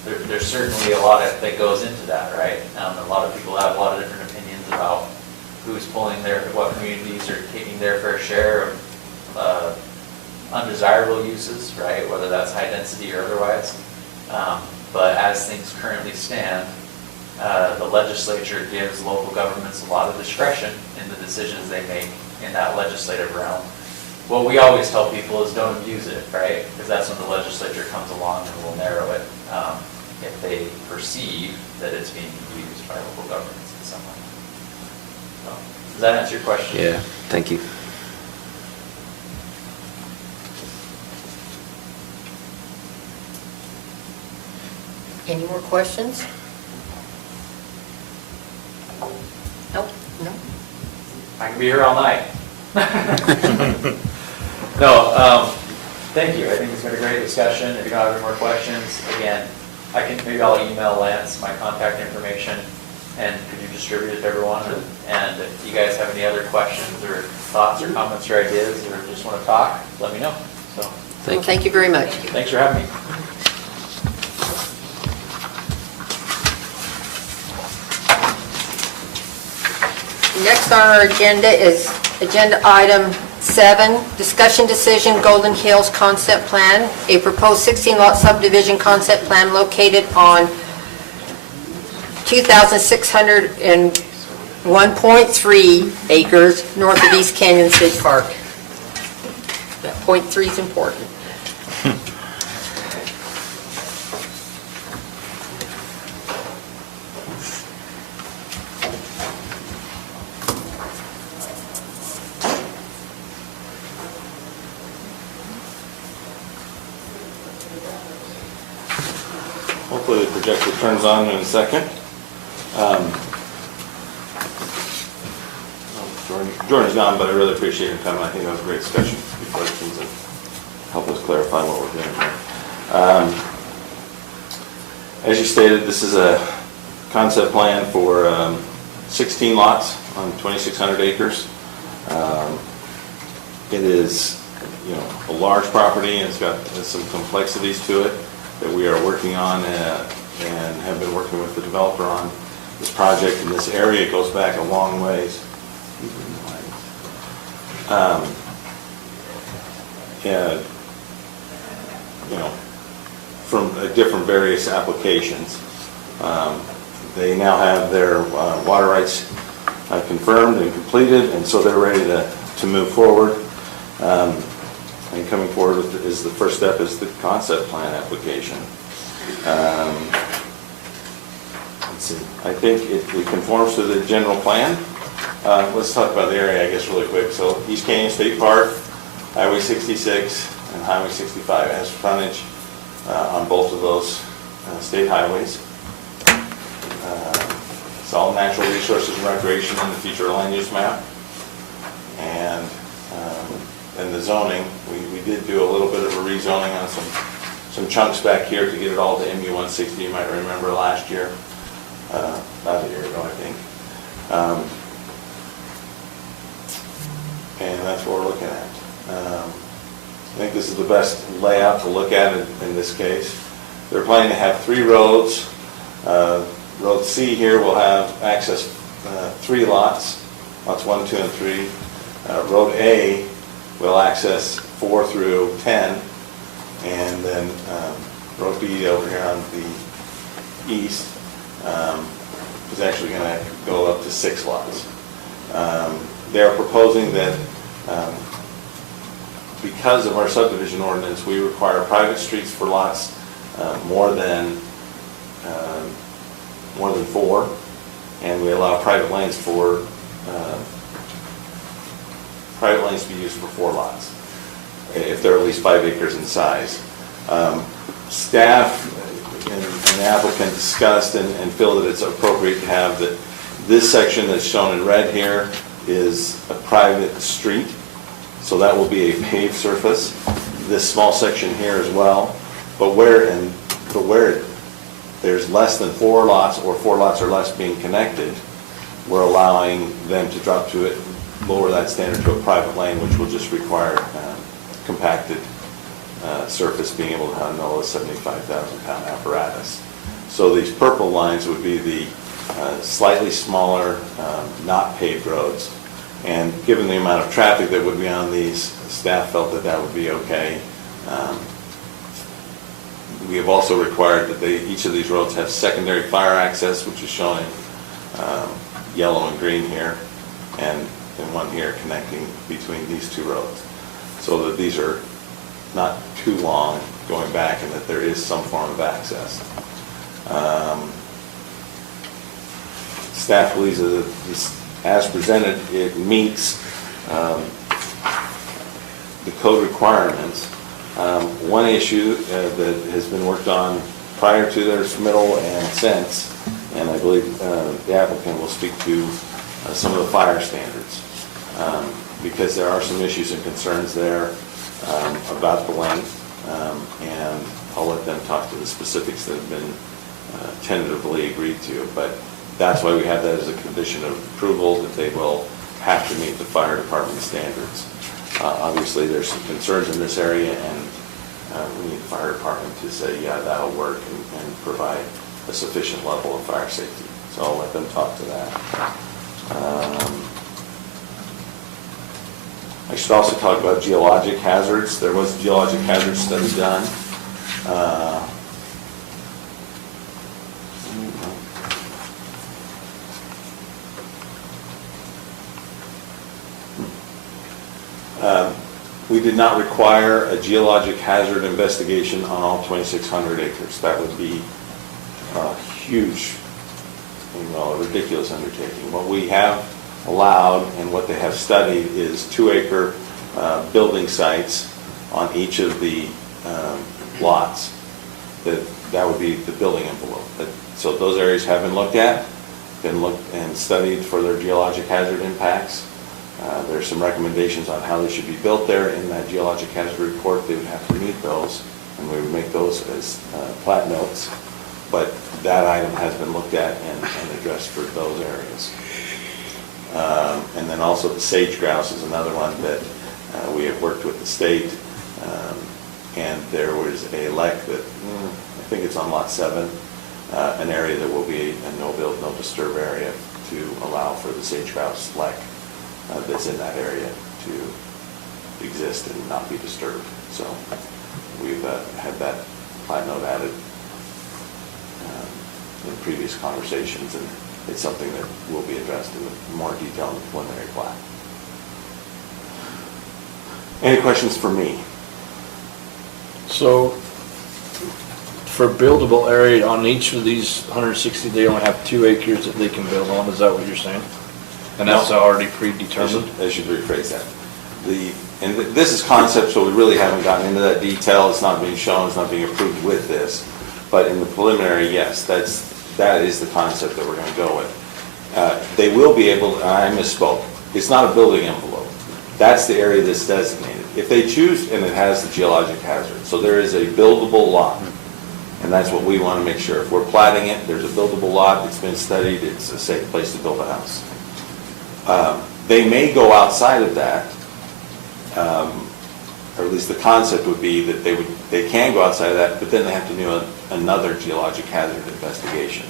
There's certainly a lot that goes into that, right? A lot of people have a lot of different opinions about who's pulling what communities are taking their fair share of undesirable uses, right? Whether that's high density or otherwise. But as things currently stand, the legislature gives local governments a lot of discretion in the decisions they make in that legislative realm. What we always tell people is don't abuse it, right? Because that's when the legislature comes along and will narrow it if they perceive that it's being abused by local governments in some way. So, does that answer your question? Yeah, thank you. Any more questions? Nope. No? I can be here all night. No, thank you. I think it's been a great discussion. If you don't have any more questions, again, I'll email Lance my contact information, and could you distribute it to everyone? And if you guys have any other questions or thoughts or comments or ideas, or just want to talk, let me know. So, Well, thank you very much. thanks for having me. Next on our agenda is agenda item 7, discussion decision, Golden Hills Concept Plan, a proposed 16-lot subdivision concept plan located on 2,601.3 acres north of East Canyon State Park. That .3 is important. Hopefully the projector turns on in a second. Jordan's gone, but I really appreciate your time. I think that was a great discussion. Good questions and help us clarify what we're doing here. As you stated, this is a concept plan for 16 lots on 2,600 acres. It is, a large property, and it's got some complexities to it that we are working on and have been working with the developer on. This project in this area goes back a long ways. From different various applications. They now have their water rights confirmed and completed, and so they're ready to move forward. And coming forward is the first step is the concept plan application. Let's see. I think it conforms to the general plan. Let's talk about the area, I guess, really quick. So East Canyon State Park, Highway 66, and Highway 65 has frontage on both of those state highways. It's all natural resources and recreation in the future land use map. And the zoning, we did do a little bit of a rezoning on some chunks back here to get it all to MU 160. You might remember last year, about a year ago, I think. And that's what we're looking at. I think this is the best layout to look at in this case. They're planning to have 3 roads. Road C here will have access 3 lots, lots 1, 2, and 3. Road A will access 4 through 10, and then Road B over here on the east is actually going to go up to 6 lots. They are proposing that because of our subdivision ordinance, we require private streets for lots more than 4, and we allow private lanes to be used for 4 lots, if they're at least 5 acres in size. Staff and the applicant discussed and feel that it's appropriate to have that this section that's shown in red here is a private street, so that will be a paved surface. This small section here as well, but where there's less than 4 lots or 4 lots or less being connected, we're allowing them to drop to it, lower that standard to a private lane, which will just require compacted surface being able to handle a 75,000-pound apparatus. So these purple lines would be the slightly smaller, not paved roads. And given the amount of traffic that would be on these, staff felt that that would be okay. We have also required that each of these roads have secondary fire access, which is shown in yellow and green here, and one here connecting between these 2 roads, so that these are not too long going back and that there is some form of access. Staff believes that this, as presented, it meets the code requirements. One issue that has been worked on prior to their submittal and since, and I believe the applicant will speak to some of the fire standards, because there are some issues and concerns there about the length, and I'll let them talk to the specifics that have been tentatively agreed to, but that's why we have that as a condition of approval, that they will have to meet the fire department standards. Obviously, there's some concerns in this area, and we need the fire department to say, yeah, that'll work, and provide a sufficient level of fire safety. So I'll let them talk to that. I should also talk about geologic hazards. There was a geologic hazard study done. We did not require a geologic hazard investigation on all 2,600 acres. That would be a huge, a ridiculous undertaking. What we have allowed and what they have studied is 2-acre building sites on each of the lots. That would be the building envelope. So those areas have been looked at, been looked and studied for their geologic hazard impacts. There's some recommendations on how they should be built there in that geologic hazard report. They would have to meet those, and we would make those as plat notes. But that item has been looked at and addressed for those areas. And then also the sage grouse is another one that we have worked with the state. And there was a lek that, I think it's on lot 7, an area that will be a no-build, no-disturb area to allow for the sage grouse lek that's in that area to exist and not be disturbed. So we've had that plat note added in previous conversations, and it's something that will be addressed in more detail in the preliminary plat. Any questions for me? So, for buildable area on each of these 160, they only have 2 acres that they can build on, is that what you're saying? And that's No. already predetermined? I should rephrase that. And this is concept, so we really haven't gotten into that detail. It's not being shown, it's not being approved with this. But in the preliminary, yes, that is the concept that we're going to go with. They will be able, I misspoke, it's not a building envelope. That's the area that's designated. If they choose, and it has the geologic hazard, so there is a buildable lot. And that's what we want to make sure. If we're platting it, there's a buildable lot, it's been studied, it's a safe place to build a house. They may go outside of that, or at least the concept would be that they can go outside of that, but then they have to do another geologic hazard investigation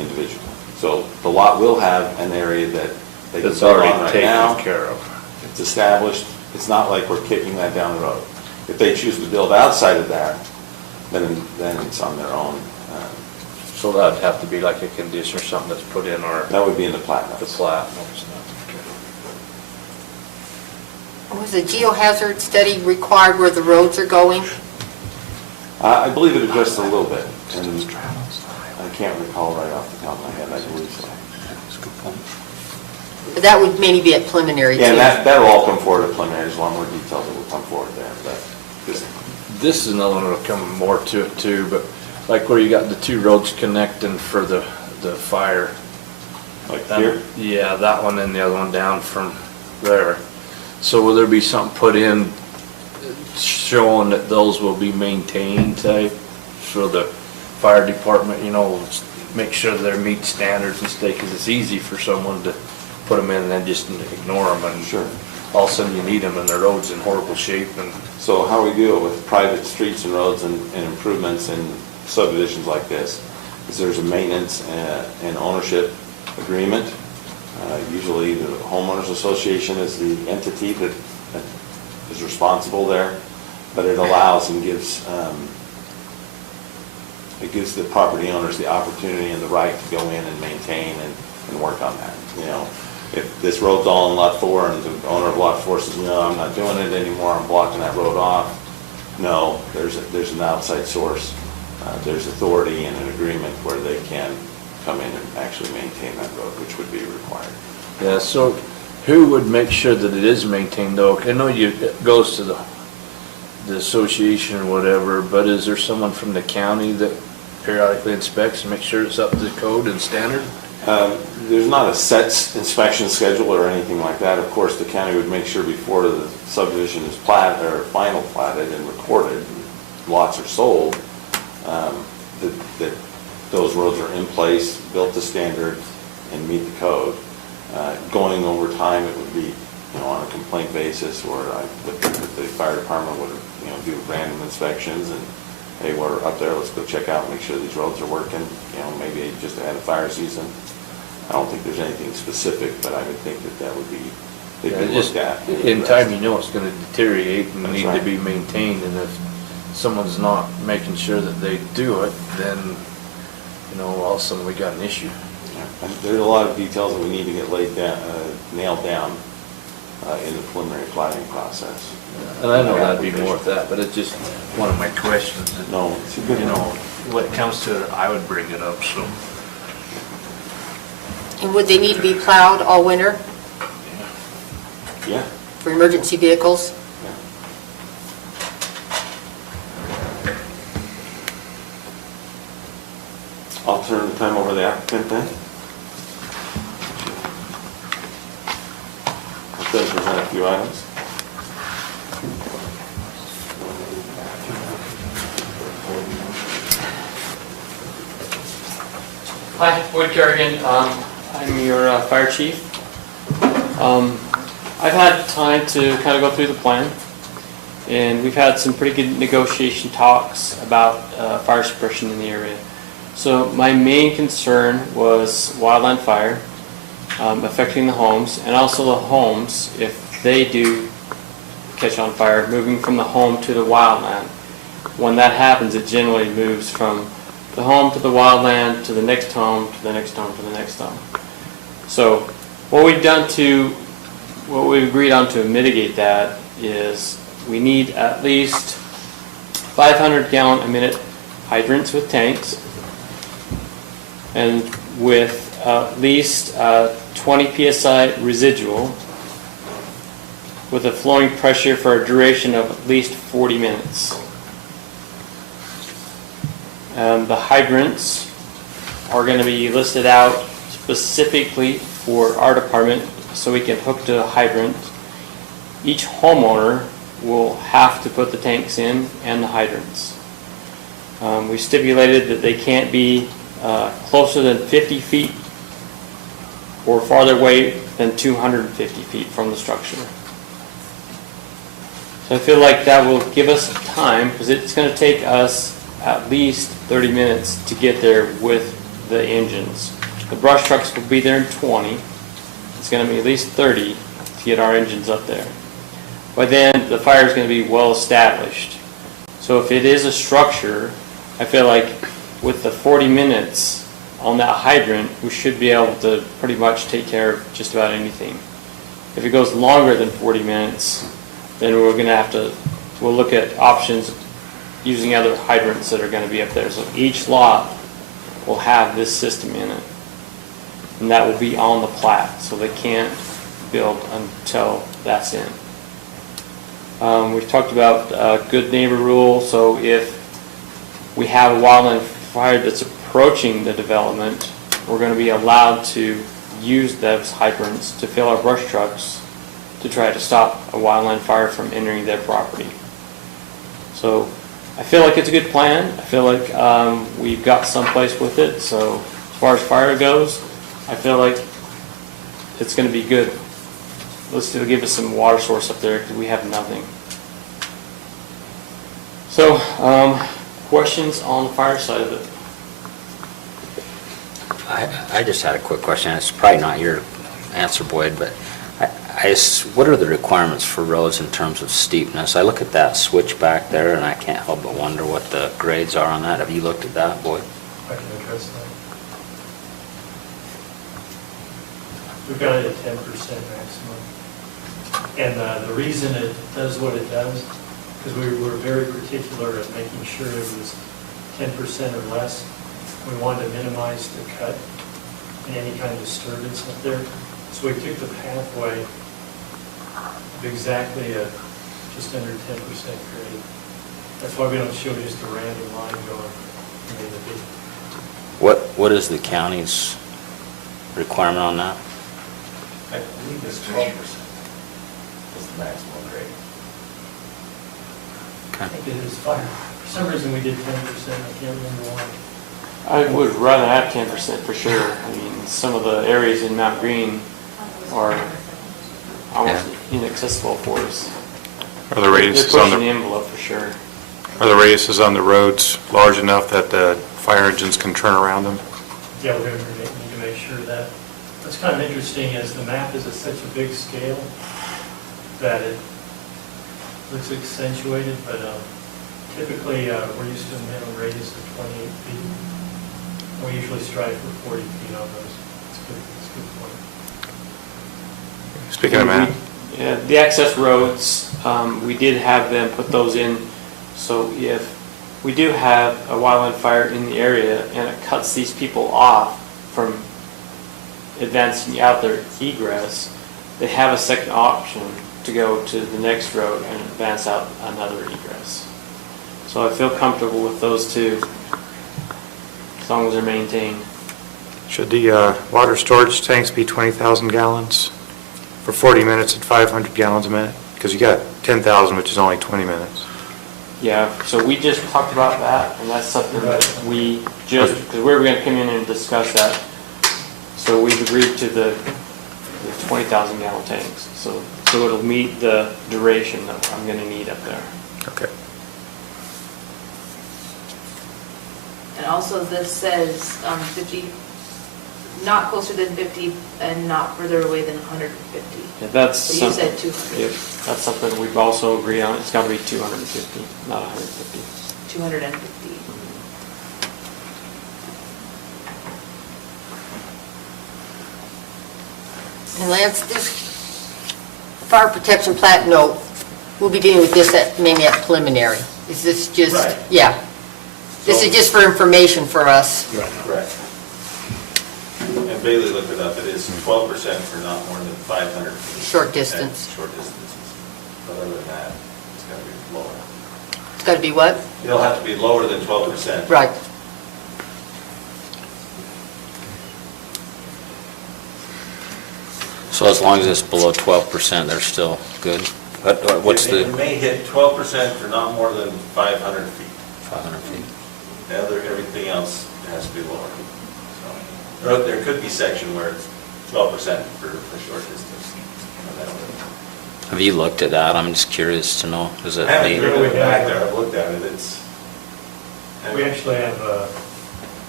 individually. So the lot will have an area that they can It's build on already right taken now. care of. It's established. It's not like we're kicking that down the road. If they choose to build outside of that, then it's on their own. So that'd have to be like a condition or something that's put in our, That would be in the plat the notes. plat. Was a geohazard study required where the roads are going? I believe it addressed it a little bit, and I can't recall right off the top of my head, I believe so. But that would maybe be at preliminary too. Yeah, and that'll all come forward at preliminary, there's a lot more details that will come forward there, but just, This is another one that'll come more to it too, but like where you got the two roads connecting for the fire. like here, Yeah, that one and the other one down from there. So will there be something put in showing that those will be maintained, say, for the fire department, you know, make sure they meet standards and stuff, because it's easy for someone to put them in and then just ignore them, and Sure. all of a sudden you need them and the road's in horrible shape, and So how we do it with private streets and roads and improvements in subdivisions like this is there's a maintenance and ownership agreement. Usually the homeowners association is the entity that is responsible there, but it allows and gives, it gives the property owners the opportunity and the right to go in and maintain and work on that. You know, if this road's all in lot 4 and the owner of lot 4 says, no, I'm not doing it anymore, I'm blocking that road off. No, there's an outside source. There's authority and an agreement where they can come in and actually maintain that road, which would be required. yeah, so who would make sure that it is maintained though? I know it goes to the association or whatever, but is there someone from the county that periodically inspects and makes sure it's up to code and standard? There's not a set inspection schedule or anything like that. Of course, the county would make sure before the subdivision is final platted and recorded, lots are sold, that those roads are in place, built to standards, and meet the code. Going over time, it would be, on a complaint basis, or the fire department would, do random inspections and, hey, we're up there, let's go check out, make sure these roads are working, maybe just ahead of fire season. I don't think there's anything specific, but I would think that would be, they'd be Just looked at. in time, it's gonna deteriorate and That's need to right. be maintained, and if someone's not making sure that they do it, then, all of a sudden we got an issue. Yeah, and there's a lot of details that we need to get laid down, nailed down in the preliminary planning process. And I know that'd be more with that, but it's just one of my questions. that, No, it's a good one. When it comes to it, I would bring it up, so. And would they need to be plowed all winter Yeah. for emergency vehicles? I'll turn the time over to the applicant then. I'll then present a few items. Hi, Wood Kerrigan. I'm your fire chief. I've had time to kind of go through the plan, and we've had some pretty good negotiation talks about fire suppression in the area. So my main concern was wildland fire affecting the homes, and also the homes, if they do catch on fire, moving from the home to the wildland. When that happens, it generally moves from the home to the wildland to the next home to the next home to the next home. So what we've agreed on to mitigate that is we need at least 500 gallon a minute hydrants with tanks, and with at least 20 psi residual, with a flowing pressure for a duration of at least 40 minutes. The hydrants are going to be listed out specifically for our department so we can hook to a hydrant. Each homeowner will have to put the tanks in and the hydrants. We stipulated that they can't be closer than 50 feet or farther away than 250 feet from the structure. So I feel like that will give us time, because it's gonna take us at least 30 minutes to get there with the engines. The brush trucks will be there in 20. It's gonna be at least 30 to get our engines up there. By then, the fire is gonna be well established. So if it is a structure, I feel like with the 40 minutes on that hydrant, we should be able to pretty much take care of just about anything. If it goes longer than 40 minutes, then we're gonna have to, we'll look at options using other hydrants that are gonna be up there. So each lot will have this system in it. And that will be on the plat, so they can't build until that's in. We've talked about good neighbor rule, so if we have a wildland fire that's approaching the development, we're going to be allowed to use those hydrants to fill our brush trucks to try to stop a wildland fire from entering their property. So I feel like it's a good plan. I feel like we've got someplace with it. So as far as fire goes, I feel like it's going to be good. Let's give us some water source up there because we have nothing. So, questions on the fire side of it? I just had a quick question. It's probably not your answer, Boyd, but what are the requirements for roads in terms of steepness? I look at that switch back there and I can't help but wonder what the grades are on that. Have you looked at that, Boyd? I can address that. We've got it at 10% maximum. And the reason it does what it does, because we were very particular at making sure it was 10% or less. We wanted to minimize the cut and any kind of disturbance up there. So we took the pathway of exactly just under 10% grade. That's why we don't show just a random line going. What is the county's requirement on that? I believe it's 12% is the maximum grade. I think it is fire. For some reason, we did 10%. I can't remember why. I would rather have 10% for sure. I mean, some of the areas in Mount Green are almost inaccessible for us. Are the radiuses They're on pushing the the, envelope for sure. are the radiuses on the roads large enough that the fire engines can turn around them? Yeah, we're going to need to make sure that. What's kind of interesting is the map is at such a big scale that it looks accentuated, but typically we're used to a minimum radius of 28 feet. We usually strive for 40 feet on those. It's a good point. Speaking of map. Yeah, the access roads, we did have them put those in. So if we do have a wildland fire in the area and it cuts these people off from advancing out their egress, they have a second option to go to the next road and advance out another egress. So I feel comfortable with those two, as long as they're maintained. Should the water storage tanks be 20,000 gallons for 40 minutes at 500 gallons a minute? Because you got 10,000, which is only 20 minutes. Yeah, so we just talked about that, and that's something that we just, because we were going to come in and discuss that. So we've agreed to the 20,000 gallon tanks. So it'll meet the duration that I'm going to need up there. Okay. And also this says 50, not closer than 50 and not further away than 150. Yeah, that's So you something. said 200. Yep, that's something we've also agreed on. It's got to be 250, not 150. 250. And Lance, this fire protection plat note, we'll be dealing with this mainly at preliminary. Is this just, Right. yeah. This is just for information for us. Correct. And Bailey looked it up, it is 12% for not more than 500 feet. Short distance. At short distances. But other than that, it's got to be lower. It's got to be what? It'll have to be lower than 12%. Right. So as long as it's below 12%, they're still good? What's It the may hit 12% for not more than 500 feet. 500 feet? Everything else has to be lower. So, there could be section where it's 12% for a short distance. Have you looked at that? I'm just curious to know. Is it I haven't legal? driven it back there, I've looked at it, it's. We actually have,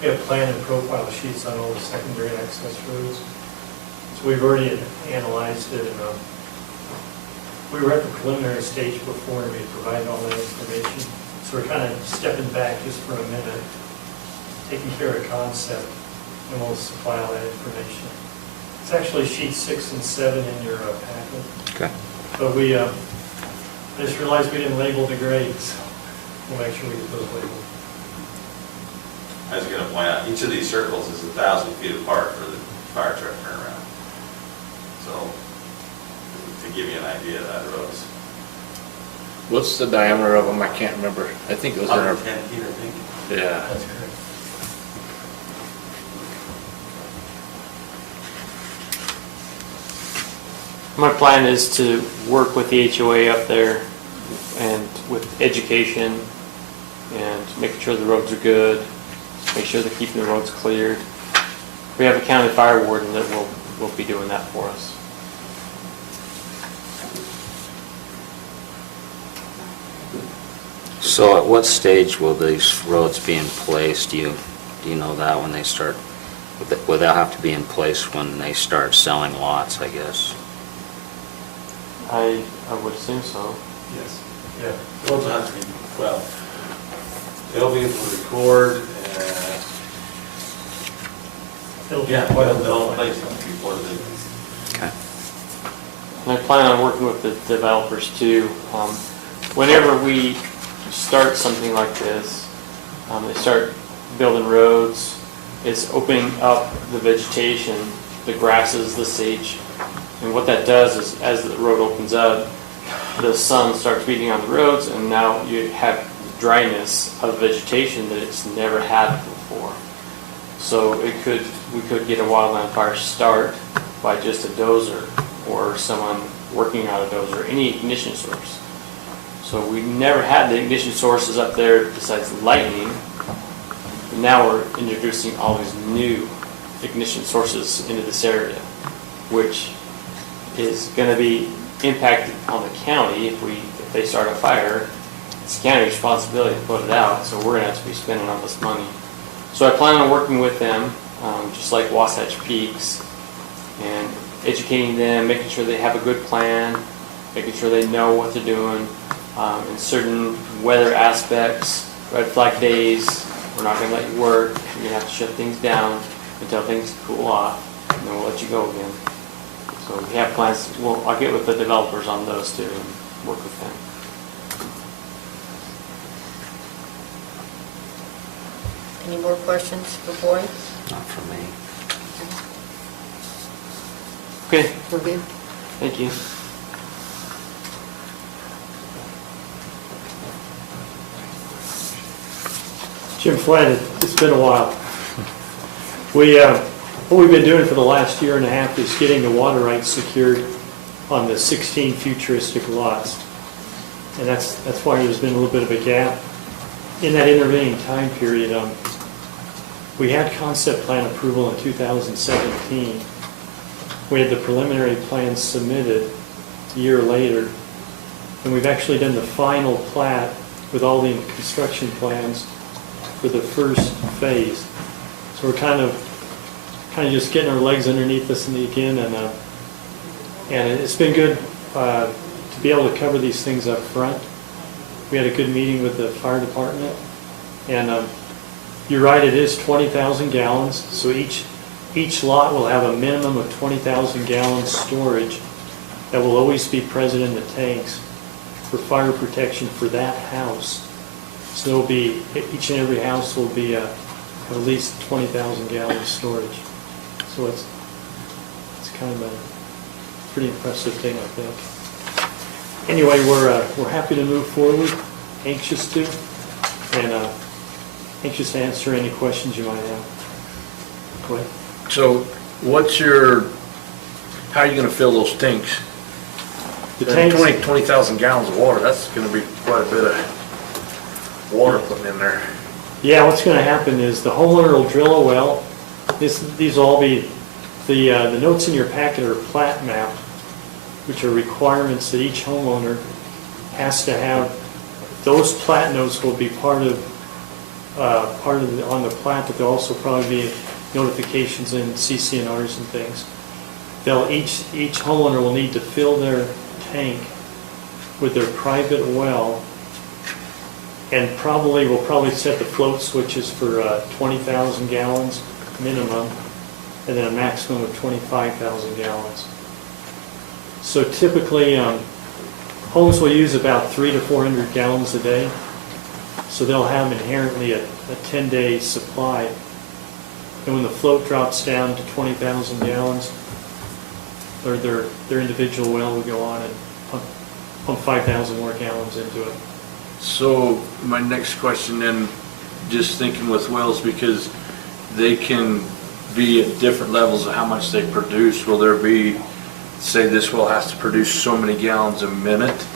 we have plan and profile sheets on all the secondary access roads. So we've already analyzed it, and we were at the preliminary stage before, and we provided all that information. So we're kind of stepping back just for a minute, taking care of concept, and we'll supply all that information. It's actually sheets 6 and 7 in your packet. Okay. But we, I just realized we didn't label the grades. We'll make sure we get those labeled. I was gonna point out, each of these circles is 1,000 feet apart for the fire truck turnaround. So, to give you an idea of that road's What's the diameter of them? I can't remember. I think it was in our, 110 feet, I think. yeah. That's correct. My plan is to work with the HOA up there and with education and making sure the roads are good, make sure they're keeping the roads cleared. We have a county fire warden that will be doing that for us. So at what stage will these roads be in place? Do you know that when they start? Will they have to be in place when they start selling lots, I guess? I would assume so. Yes. Yeah. Well, not, well, they'll be able to record, It'll be yeah, part of they'll the place them before they. Okay. And I plan on working with the developers too. Whenever we start something like this, they start building roads, it's opening up the vegetation, the grasses, the sage. And what that does is, as the road opens up, the sun starts beating on the roads, and now you have dryness of vegetation that it's never had before. So we could get a wildland fire start by just a dozer or someone working on a dozer, any ignition source. So we never had the ignition sources up there besides lightning. And now we're introducing all these new ignition sources into this area, which is going to be impacted on the county if they start a fire. It's county responsibility to put it out, so we're going to have to be spending all this money. So I plan on working with them, just like Wasatch Peaks, and educating them, making sure they have a good plan, making sure they know what they're doing. In certain weather aspects, red flag days, we're not going to let you work. You're going to have to shut things down until things cool off, and then we'll let you go again. So we have plans. I'll get with the developers on those too and work with them. Any more questions for Boyd? Not for me. Okay, We're good? thank you. Jim Flynn, it's been a while. What we've been doing for the last year and a half is getting the water rights secured on the 16 futuristic lots. And that's why there's been a little bit of a gap. In that intervening time period, we had concept plan approval in 2017. We had the preliminary plans submitted a year later. And we've actually done the final plat with all the construction plans for the first phase. So we're kind of just getting our legs underneath us again, and it's been good to be able to cover these things up front. We had a good meeting with the fire department, and you're right, it is 20,000 gallons. So each lot will have a minimum of 20,000 gallons storage that will always be present in the tanks for fire protection for that house. So there'll be, each and every house will be at least 20,000 gallons storage. So it's kind of a pretty impressive thing, I think. Anyway, we're happy to move forward, anxious to, and anxious to answer any questions you might have. Go ahead. So how are you gonna fill those tanks? The tanks, 20,000 gallons of water, that's gonna be quite a bit of water putting in there. yeah, what's going to happen is the homeowner will drill a well. These will all be, the notes in your packet are plat map. which are requirements that each homeowner has to have. Those plat notes will be part of on the plat, but there'll also probably be notifications in CCNRs and things. Each homeowner will need to fill their tank with their private well, and will probably set the float switches for 20,000 gallons minimum, and then a maximum of 25,000 gallons. So typically, homes will use about 300 to 400 gallons a day, so they'll have inherently a 10-day supply. And when the float drops down to 20,000 gallons, their individual well will go on and pump 5,000 more gallons into it. So my next question then, just thinking with wells, because they can be at different levels of how much they produce, will there be, say this well has to produce so many gallons a minute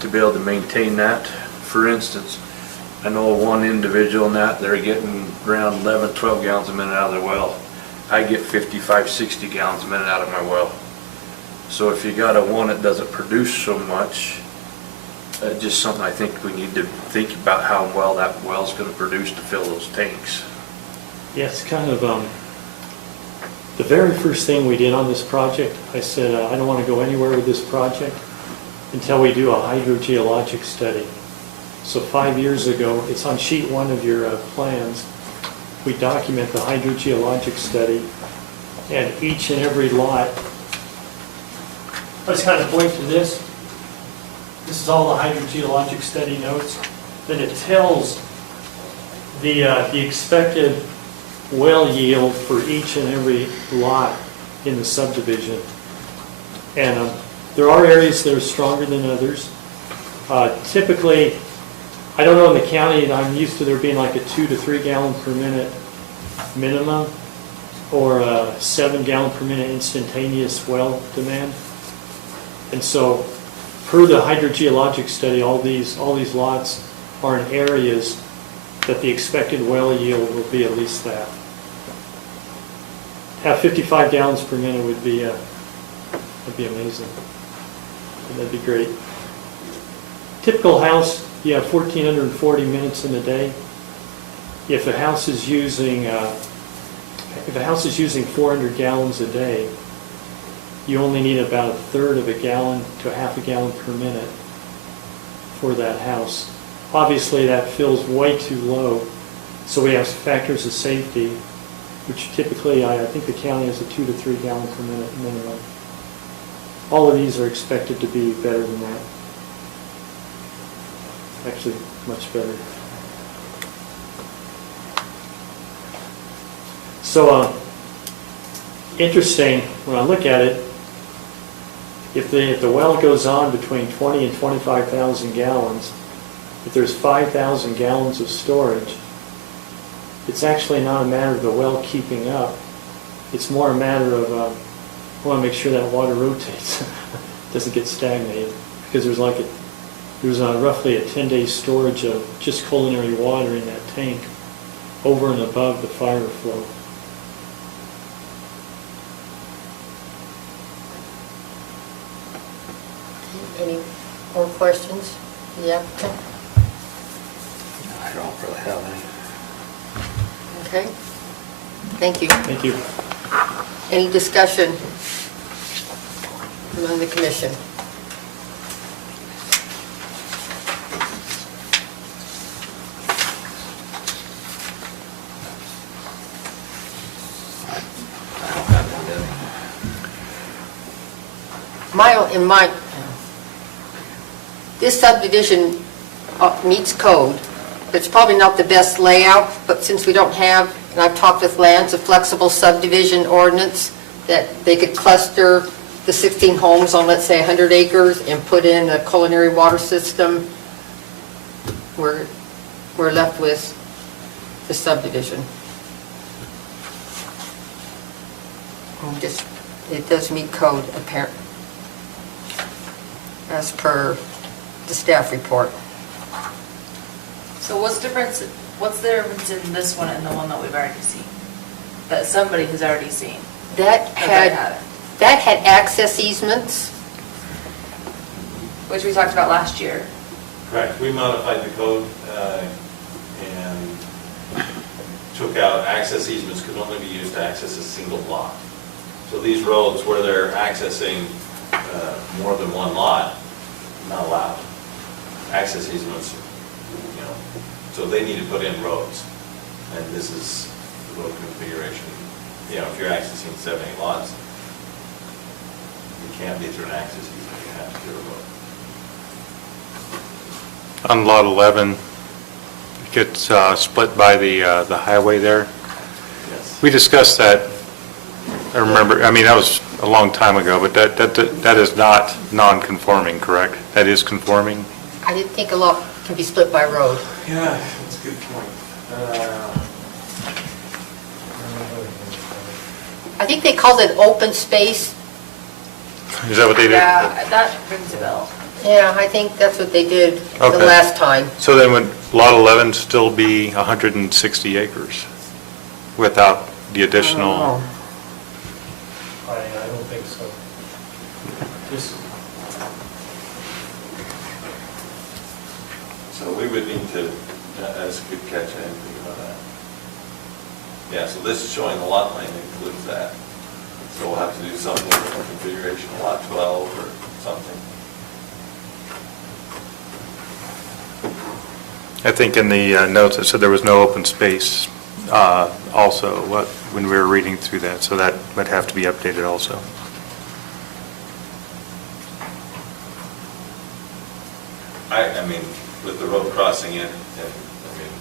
to be able to maintain that? For instance, I know one individual in that, they're getting around 11, 12 gallons a minute out of their well. I get 55, 60 gallons a minute out of my well. So if you got a one that doesn't produce so much, just something I think we need to think about how well that well's going to produce to fill those tanks. Yeah, it's kind of, the very first thing we did on this project, I said, I don't want to go anywhere with this project until we do a hydrogeologic study. So 5 years ago, it's on sheet 1 of your plans, we document the hydrogeologic study, and each and every lot, let's kind of point to this. This is all the hydrogeologic study notes. Then it tells the expected well yield for each and every lot in the subdivision. And there are areas that are stronger than others. Typically, I don't know in the county, I'm used to there being like a 2 to 3 gallon per minute minimum, or a 7 gallon per minute instantaneous well demand. And so, per the hydrogeologic study, all these lots are in areas that the expected well yield will be at least that. Have 55 gallons per minute would be amazing. That'd be great. Typical house, you have 1,440 minutes in a day. If the house is using 400 gallons a day, you only need about 1/3 of a gallon to 1/2 gallon per minute for that house. Obviously, that feels way too low, so we have factors of safety, which typically, I think the county has a 2 to 3 gallon per minute minimum. All of these are expected to be better than that. Actually, much better. So, interesting, when I look at it, if the well goes on between 20 and 25,000 gallons, if there's 5,000 gallons of storage, it's actually not a matter of the well keeping up. It's more a matter of, I want to make sure that water rotates, doesn't get stagnated, because there's roughly a 10-day storage of just culinary water in that tank over and above the fire flow. Any more questions? The applicant? I don't really have any. Okay. Thank you. Thank you. Any discussion among the commission? I don't have any. This subdivision meets code. It's probably not the best layout, but since we don't have, and I've talked with Lance, a flexible subdivision ordinance that they could cluster the 16 homes on, let's say, 100 acres and put in a culinary water system, we're left with the subdivision. It does meet code, apparently, as per the staff report. So what's the difference in this one and the one that we've already seen? That somebody has already seen? That had access easements which we talked about last year. Correct. We modified the code and took out access easements could only be used to access a single lot. So these roads where they're accessing more than one lot, not allowed. Access easements, you know, so they need to put in roads. And this is the road configuration. You know, if you're accessing 70 lots, you can't be through an access easement, you have to do a road. On lot 11, it gets split by the highway there. Yes. We discussed that, I remember, I mean, that was a long time ago, but that is not non-conforming, correct? That is conforming? I didn't think a lot can be split by road. Yeah, that's a good point. I think they called it open space. Is that what they did? Yeah, that rings a bell. Yeah, I think that's what they did the Okay. last time. So then would lot 11 still be 160 acres without the additional? I don't think so. Just, So we would need to, that's a good catch, I didn't think about that. Yeah, so this is showing the lot line includes that. So we'll have to do something with the configuration of lot 12 or something. I think in the notes, it said there was no open space also, when we were reading through that, so that would have to be updated also. I mean, with the road crossing it, and, I mean,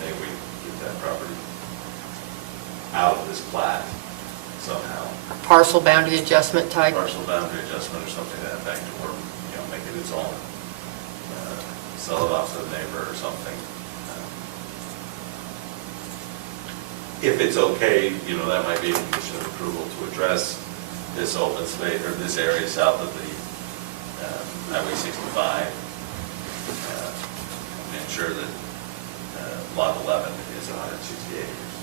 maybe we get that property out of this plat somehow. Parcel boundary adjustment type. Parcel boundary adjustment or something to that effect, or, you know, make it its own, sell it off to the neighbor or something. If it's okay, you know, that might be a condition of approval to address this open space, or this area south of the Highway 65, and ensure that lot 11 is 160 acres.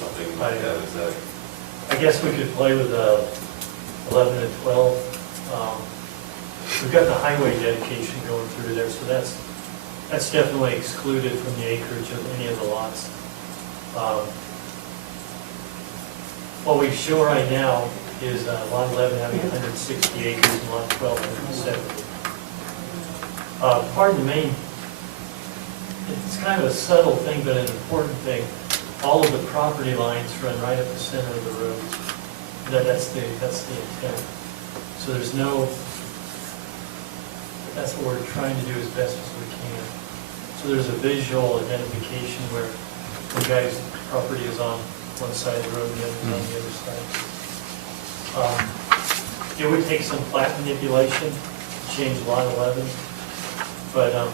Something like that, is that? I guess we could play with 11 and 12. We've got the highway dedication going through there, so that's definitely excluded from the acreage of any of the lots. What we show right now is lot 11 having 160 acres and lot 12 170. Pardon the main, it's kind of a subtle thing, but an important thing. All of the property lines run right up the center of the road. That's the intent. So there's no, that's what we're trying to do as best as we can. So there's a visual identification where the guy's property is on one side of the road and the other is on the other side. It would take some plat manipulation to change lot 11, but I'm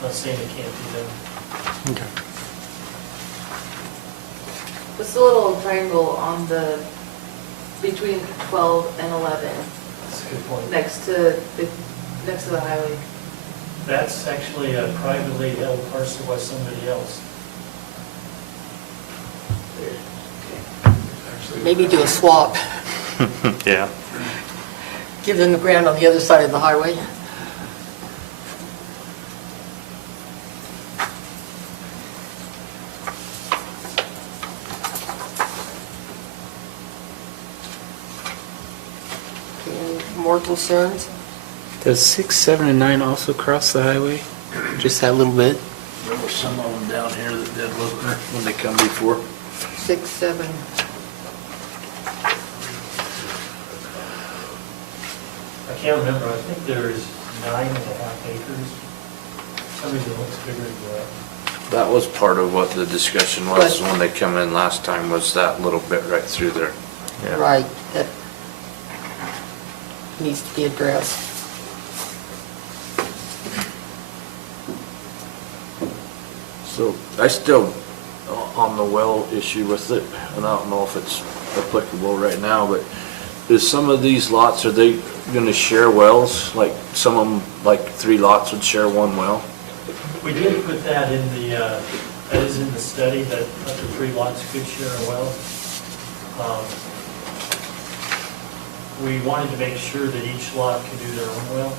not saying it can't be done. Okay. What's the little triangle on the, between 12 and 11, That's a good point. next to the highway? That's actually a privately held parcel by somebody else. Maybe do a swap. Yeah. Give them the ground on the other side of the highway. Okay, more concerns? Does 6, 7, and 9 also cross the highway? Just that little bit? There were some of them down here that did, wasn't there, when they come before? 6, 7. I can't remember, I think there's 9.5 acres. Some reason it looks bigger than that. That was part of what the discussion was But- when they come in last time, was that little bit right through there. Yeah. Right, that needs to be addressed. So I still, on the well issue with it, and I don't know if it's applicable right now, but is some of these lots, are they gonna share wells? Like some of them, like 3 lots would share one well? We did put that in the, that is in the study, that up to 3 lots could share a well. we wanted to make sure that each lot could do their own well.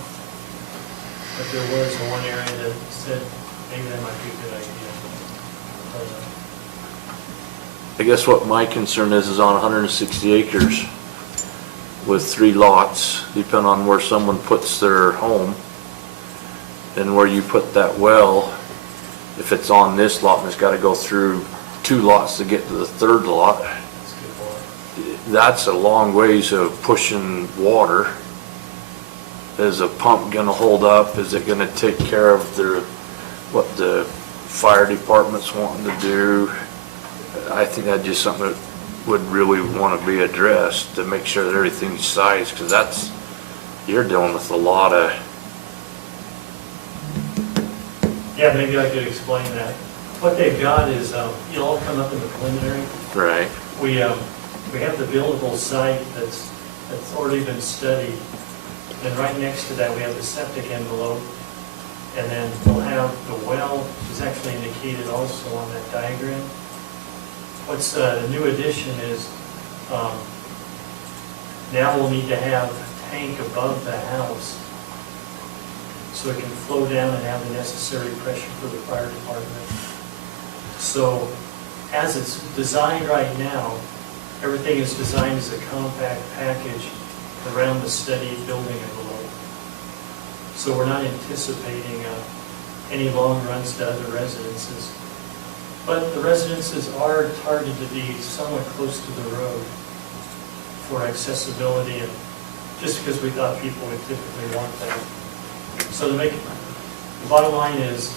But there was one area that said maybe that might be a good idea. I guess what my concern is on 160 acres with 3 lots, depending on where someone puts their home and where you put that well, if it's on this lot and it's got to go through 2 lots to get to the 3rd lot, That's a good point. that's a long ways of pushing water. Is a pump gonna hold up? Is it gonna take care of what the fire department's wanting to do? I think that's just something that would really want to be addressed to make sure that everything's sized, because you're dealing with a lot of. Yeah, maybe I could explain that. What they've got is, it'll all come up in the preliminary. Right. We have the buildable site that's already been studied. And right next to that, we have the septic envelope. And then we'll have the well, which is actually indicated also on that diagram. What's the new addition is, now we'll need to have a tank above the house so it can flow down and have the necessary pressure for the fire department. So as it's designed right now, everything is designed as a compact package around the studied building envelope. So we're not anticipating any long runs to other residences. But the residences are targeted to be somewhat close to the road for accessibility, and just because we thought people would typically want that. So the bottom line is,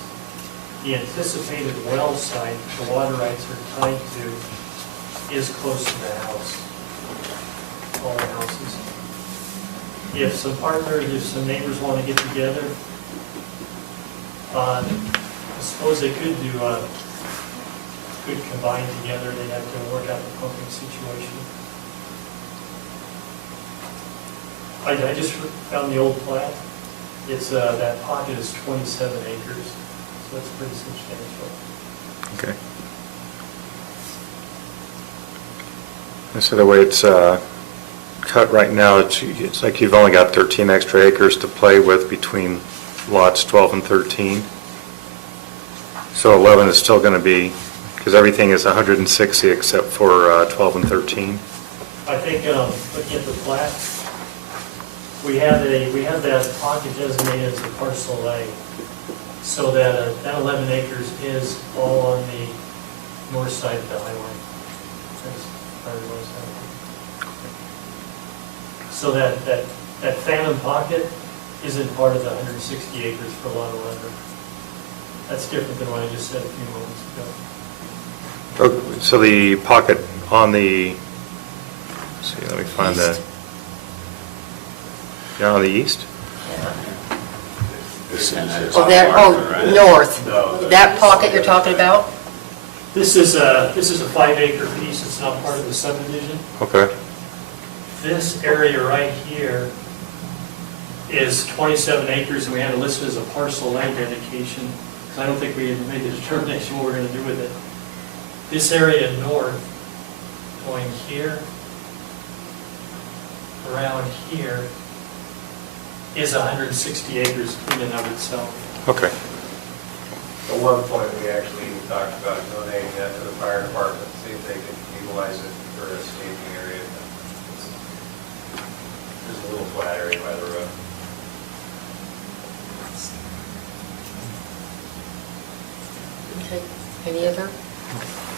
the anticipated well site the water rights are tied to is close to the house, all the houses. If some neighbors want to get together, I suppose they could combine together. They'd have to work out the pumping situation. I just found the old plat. It's, that pocket is 27 acres, so it's pretty substantial. Okay. And so the way it's cut right now, it's like you've only got 13 extra acres to play with between lots 12 and 13. So 11 is still going to be, because everything is 160 except for 12 and 13. I think, looking at the plat, we have that pocket designated as a parcel A, so that 11 acres is all on the north side of the highway. That's part of the west side. So that phantom pocket isn't part of the 160 acres for lot 11. That's different than what I just said a few moments ago. Oh, so the pocket on the, let's see, let me find that. Yeah, on the east? North. That pocket you're talking about? This is a 5-acre piece. It's not part of the subdivision. Okay. This area right here is 27 acres, and we had it listed as a parcel land dedication, because I don't think we had made the determination what we're going to do with it. This area north, going here, around here, is 160 acres in and of itself. Okay. At one point, we actually even talked about donating that to the fire department, see if they could utilize it for a staging area. There's a little flat area by the road. Okay, any other?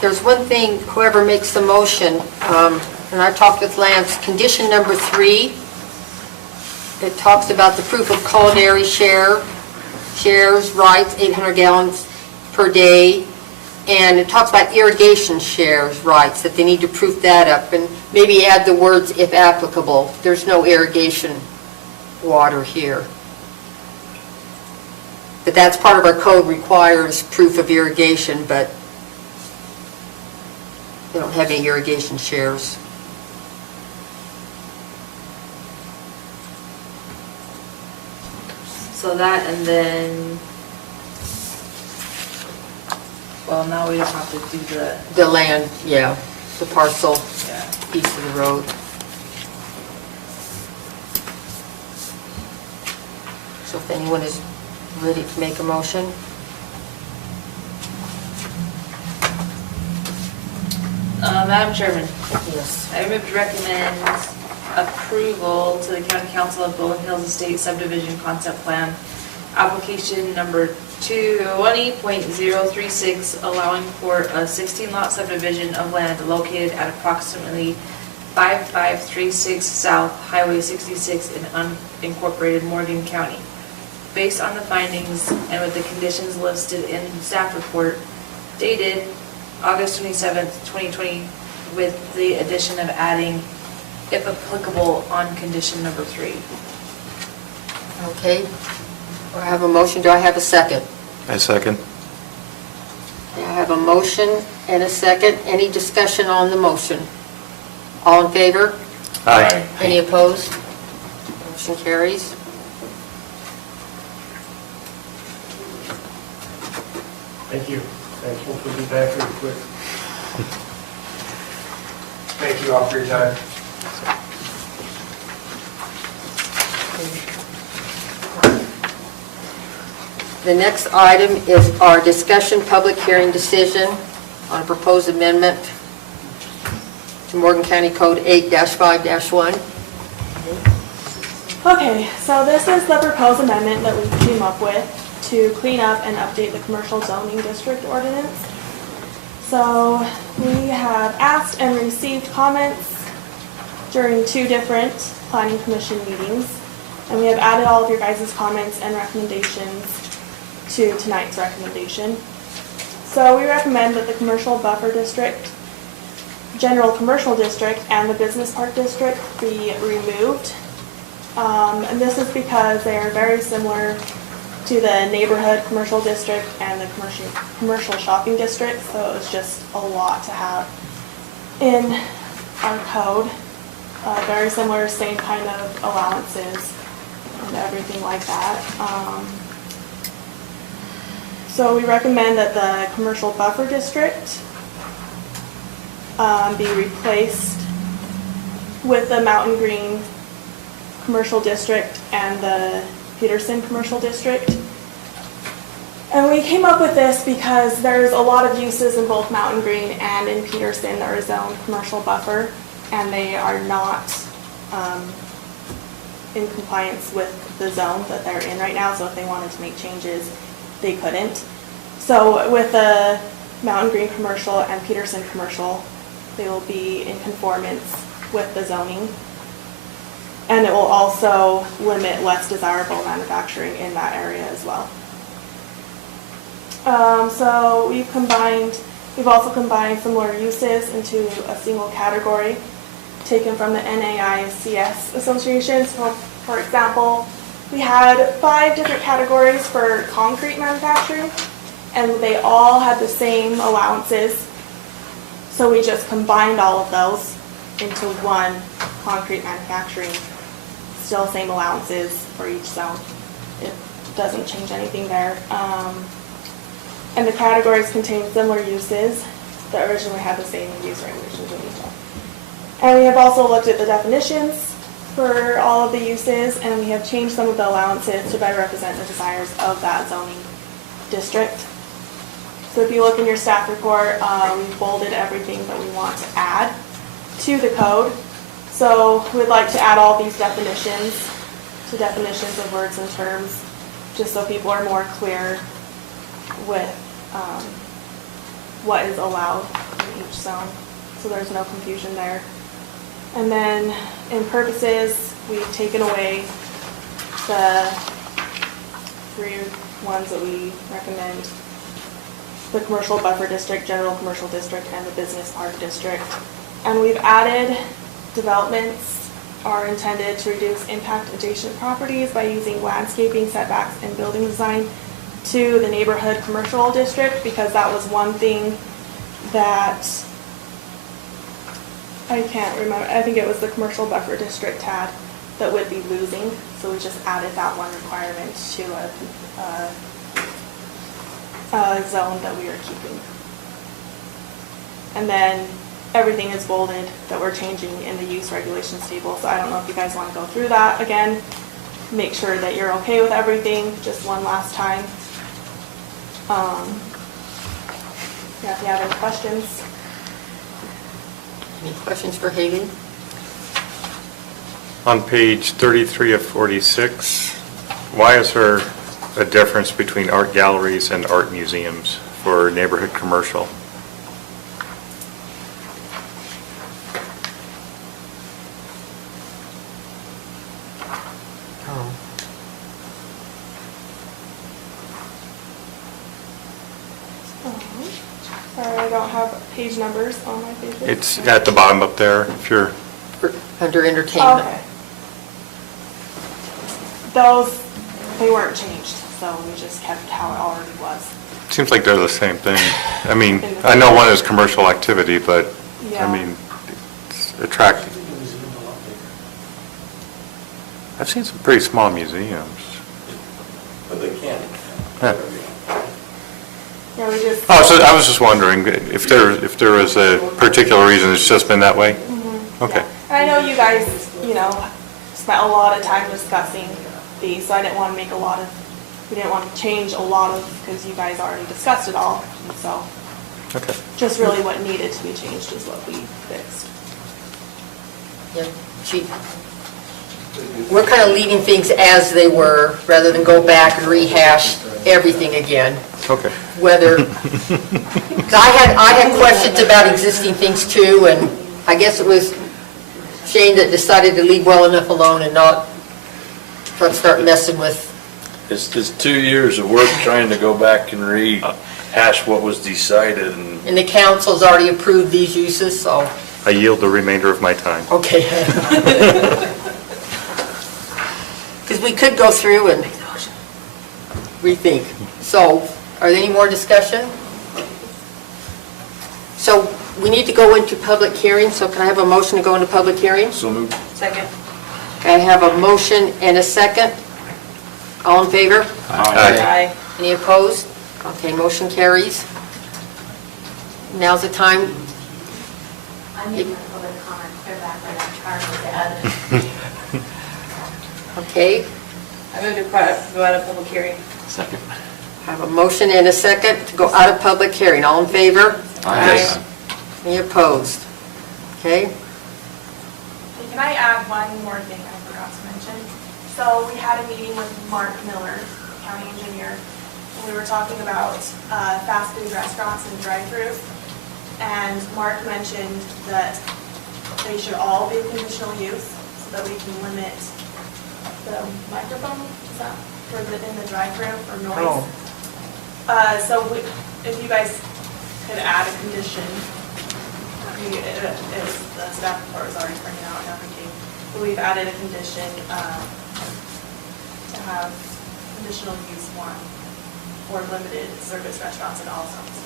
There's one thing, whoever makes the motion, and I talked with Lance, condition number 3, it talks about the proof of culinary shares, rights, 800 gallons per day, and it talks about irrigation shares, rights, that they need to proof that up, and maybe add the words, if applicable. There's no irrigation water here. But that's part of our code, requires proof of irrigation, but they don't have any irrigation shares. So that, and then, well, now we just have to do The land, yeah, the parcel yeah. piece of the road. So if anyone is ready to make a motion. Madam Chairman, Yes. I move to recommend approval to the County Council of Bowling Hills Estate Subdivision Concept Plan, application number 20.036, allowing for a 16-lot subdivision of land located at approximately 5536 South Highway 66 in unincorporated Morgan County. Based on the findings and with the conditions listed in the staff report dated August 27th, 2020, with the addition of adding, if applicable, on condition number 3. Okay. I have a motion. Do I have a second? I second. I have a motion and a second. Any discussion on the motion? All in favor? Aye. Any opposed? Motion carries. Thank you. Thankful to be back here quick. Thank you all for your time. The next item is our discussion public hearing decision on a proposed amendment to Morgan County Code 8-5-1. Okay, so this is the proposed amendment that we came up with to clean up and update the commercial zoning district ordinance. So we have asked and received comments during 2 different planning commission meetings, and we have added all of your guys' comments and recommendations to tonight's recommendation. So we recommend that the commercial buffer district, general commercial district, and the business park district be removed. And this is because they are very similar to the neighborhood commercial district and the commercial shopping district, so it was just a lot to have in our code. Very similar, same kind of allowances and everything like that. So we recommend that the commercial buffer district be replaced with the Mountain Green commercial district and the Peterson commercial district. And we came up with this because there's a lot of uses in both Mountain Green and in Peterson that are zoned commercial buffer, and they are not in compliance with the zone that they're in right now, so if they wanted to make changes, they couldn't. So with the Mountain Green commercial and Peterson commercial, they will be in conformance with the zoning. And it will also limit less desirable manufacturing in that area as well. So we've also combined similar uses into a single category taken from the NAICS Association. So for example, we had 5 different categories for concrete manufacturing, and they all had the same allowances. So we just combined all of those into one concrete manufacturing. Still same allowances for each zone. It doesn't change anything there. And the categories contain similar uses that originally had the same use regulations in each one. And we have also looked at the definitions for all of the uses, and we have changed some of the allowances to better represent the desires of that zoning district. So if you look in your staff report, we've bolded everything that we want to add to the code. So we'd like to add all these definitions to definitions of words and terms, just so people are more clear with what is allowed in each zone, so there's no confusion there. And then in purposes, we've taken away the 3 ones that we recommend: the commercial buffer district, general commercial district, and the business park district. And we've added developments are intended to reduce impact adjacent properties by using landscaping, setbacks, and building design to the neighborhood commercial district, because that was one thing that I can't remember. I think it was the commercial buffer district had that would be losing, so we just added that one requirement to a zone that we are keeping. And then everything is bolded that we're changing in the use regulations table, so I don't know if you guys want to go through that again. make sure that you're okay with everything, just one last time. Yeah, if you have any questions. Any questions for Haley? On page 33 of 46, why is there a difference between art galleries and art museums for neighborhood commercial? Oh. Sorry, I don't have page numbers on my pages. It's at the bottom up there, if you're, Under entertainment. Okay. Those, they weren't changed, so we just kept how it already was. seems like they're the same thing. I mean, I know one is commercial activity, but, Yeah. I mean, it's attractive. I've seen some pretty small museums. But they can't. Yeah. Yeah, we just. Oh, so I was just wondering if there was a particular reason it's just been that way? Mhm. Okay. And I know you guys, spent a lot of time discussing these, so I didn't want to we didn't want to change a lot of, because you guys already discussed it all, and so Okay. just really what needed to be changed is what we fixed. Yeah, we're kind of leaving things as they were, rather than go back and rehash everything again. Okay. Whether, 'cause I had questions about existing things too, and I guess it was Shane that decided to leave well enough alone and not start messing with. It's 2 years of work trying to go back and rehash what was decided, and And the council's already approved these uses, so, I yield the remainder of my time. okay. Because we could go through and rethink. So, are there any more discussion? So, we need to go into public hearing, so can I have a motion to go into public hearing? so moved. Second. I have a motion and a second. All in favor? Aye. Any opposed? Okay, motion carries. Now's the time. I need my public comment clear back when I'm charged with the Okay, I moved to go out of public hearing. Second. I have a motion and a second to go out of public hearing. All in favor? Aye. Any opposed? Okay, Can I add one more thing I forgot to mention? So we had a meeting with Mark Miller, county engineer, and we were talking about fast food restaurants and drive-throughs. And Mark mentioned that they should all be conditional use so that we can limit the microphone, is that in the drive-through or noise? So if you guys could add a condition, the staff report is already printed out and everything, but we've added a condition to have conditional use one or limited service restaurants in all zones.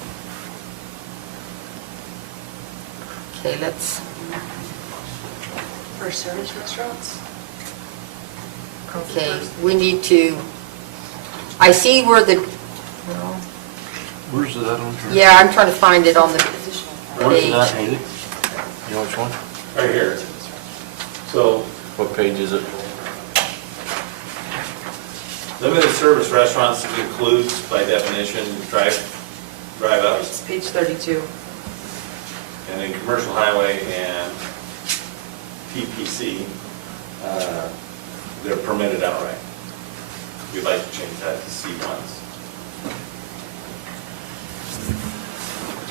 okay, let's, For service restaurants? okay, we need to, I see where the, Where's it at on here? yeah, I'm trying to find it on the Where's it at, page. Haley? You know which one? Right here. So, What page is it? limited service restaurants includes, by definition, drive-ups, It's page 32. and then commercial highway and PPC, they're permitted outright. We'd like to change that to C1s.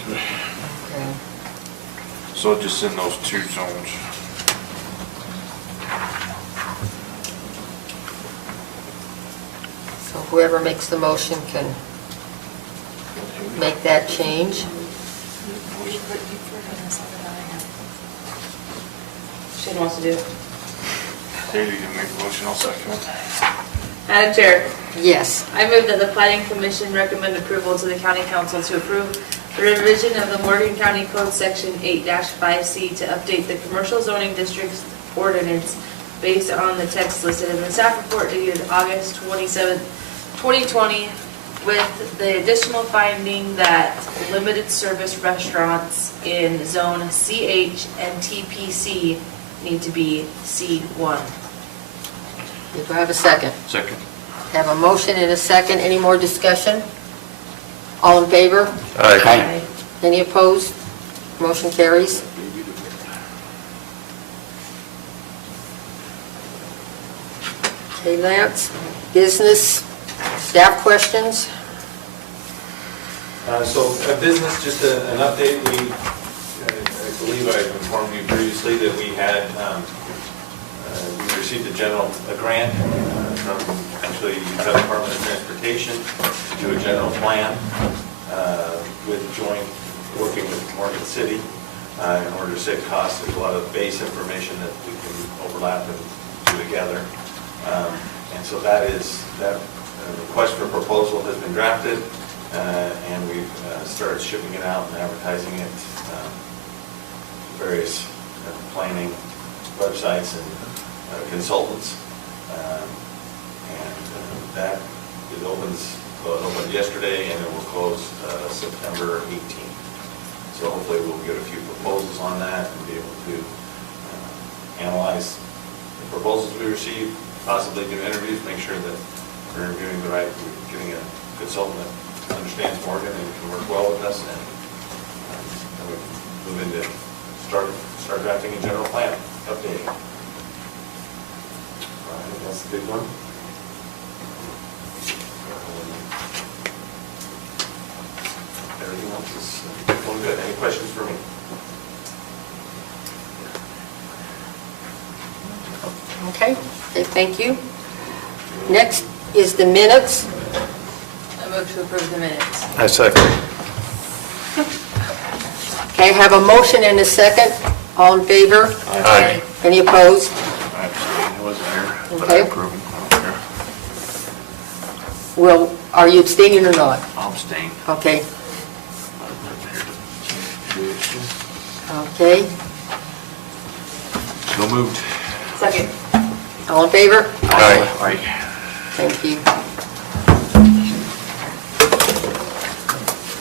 Okay. So just in those 2 zones. So whoever makes the motion can make that change. Shane wants to do it. Haley, you make a motion, I'll second it. Madam Chair, Yes. I move that the Planning Commission recommend approval to the County Council to approve the revision of the Morgan County Code Section 8-5C to update the commercial zoning districts ordinance based on the text listed in the staff report dated August 27, 2020, with the additional finding that limited service restaurants in Zone CH and TPC need to be C1. Do I have a second? Second. Have a motion and a second. Any more discussion? All in favor? Aye. Any opposed? Motion carries. Okay, Lance, business, staff questions? So, business, just an update, I believe I informed you previously that we had, we received a grant from actually Utah Department of Transportation to do a general plan with working with Morgan City in order to save costs. There's a lot of base information that we can overlap and do together. And so that request for proposal has been drafted, and we've started shipping it out and advertising it to various planning websites and consultants. And that it opened yesterday, and it will close September 18th. So hopefully we'll get a few proposals on that and be able to analyze the proposals we receive, possibly do interviews, make sure that we're interviewing we're getting a consultant that understands Morgan and can work well with us, and we move into start drafting a general plan, updating. I think that's the big one. Everything else is going good. Any questions for me? Okay, thank you. Next is the minutes. I move to approve the minutes. I second. Okay, I have a motion and a second. All in favor? Aye. Any opposed? I abstained, I wasn't here, but Okay. I approve them. I don't care. Well, are you abstaining or not? I'll abstain. Okay, I'm not here to change the issue. okay. So moved. Second. All in favor? Aye. Thank you.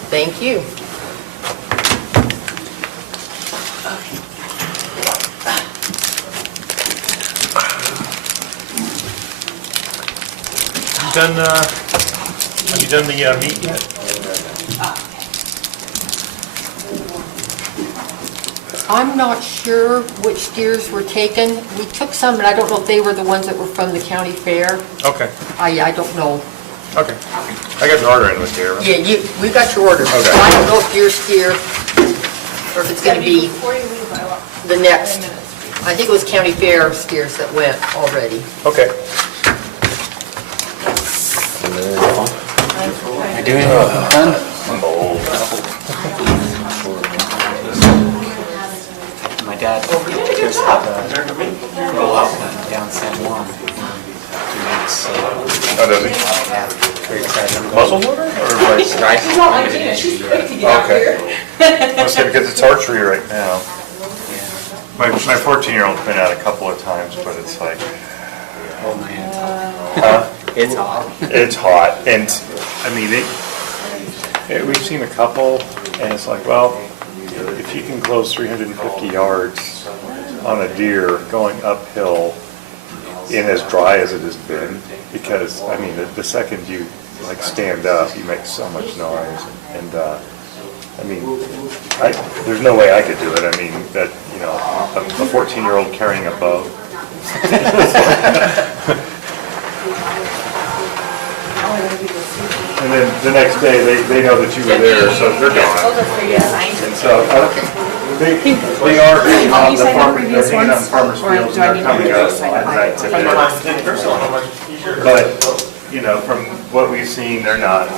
Thank you. Have you done the meet yet? I'm not sure which steers were taken. We took some, but I don't know if they were the ones that were from the county fair. Okay, I don't know. okay. I got an order in with you. right? Yeah, we got your order. So I don't know if your steer, or if it's gonna be Before you leave, I want the next. 10 minutes. I think it was county fair steers that went already. Okay. I doing fun? My dad just had a roll out down San Juan. Oh, does he? Yeah, very excited. Muzzle loader or like? Okay. Let's see, because it's archery right now. My 14-year-old's been out a couple of times, but it's like, Oh man, huh? it's hot. It's hot, and, I mean, we've seen a couple, and it's like, well, if you can close 350 yards on a deer going uphill in as dry as it has been, because, I mean, the second you, like, stand up, you make so much noise, and, I mean, there's no way I could do it. I mean, that, you know, a 14-year-old carrying a bow. And then the next day, they know that you were there, so they're gone. And so, they are hanging on the farmer's fields, and they're coming up at night today. But, you know, from what we've seen, they're not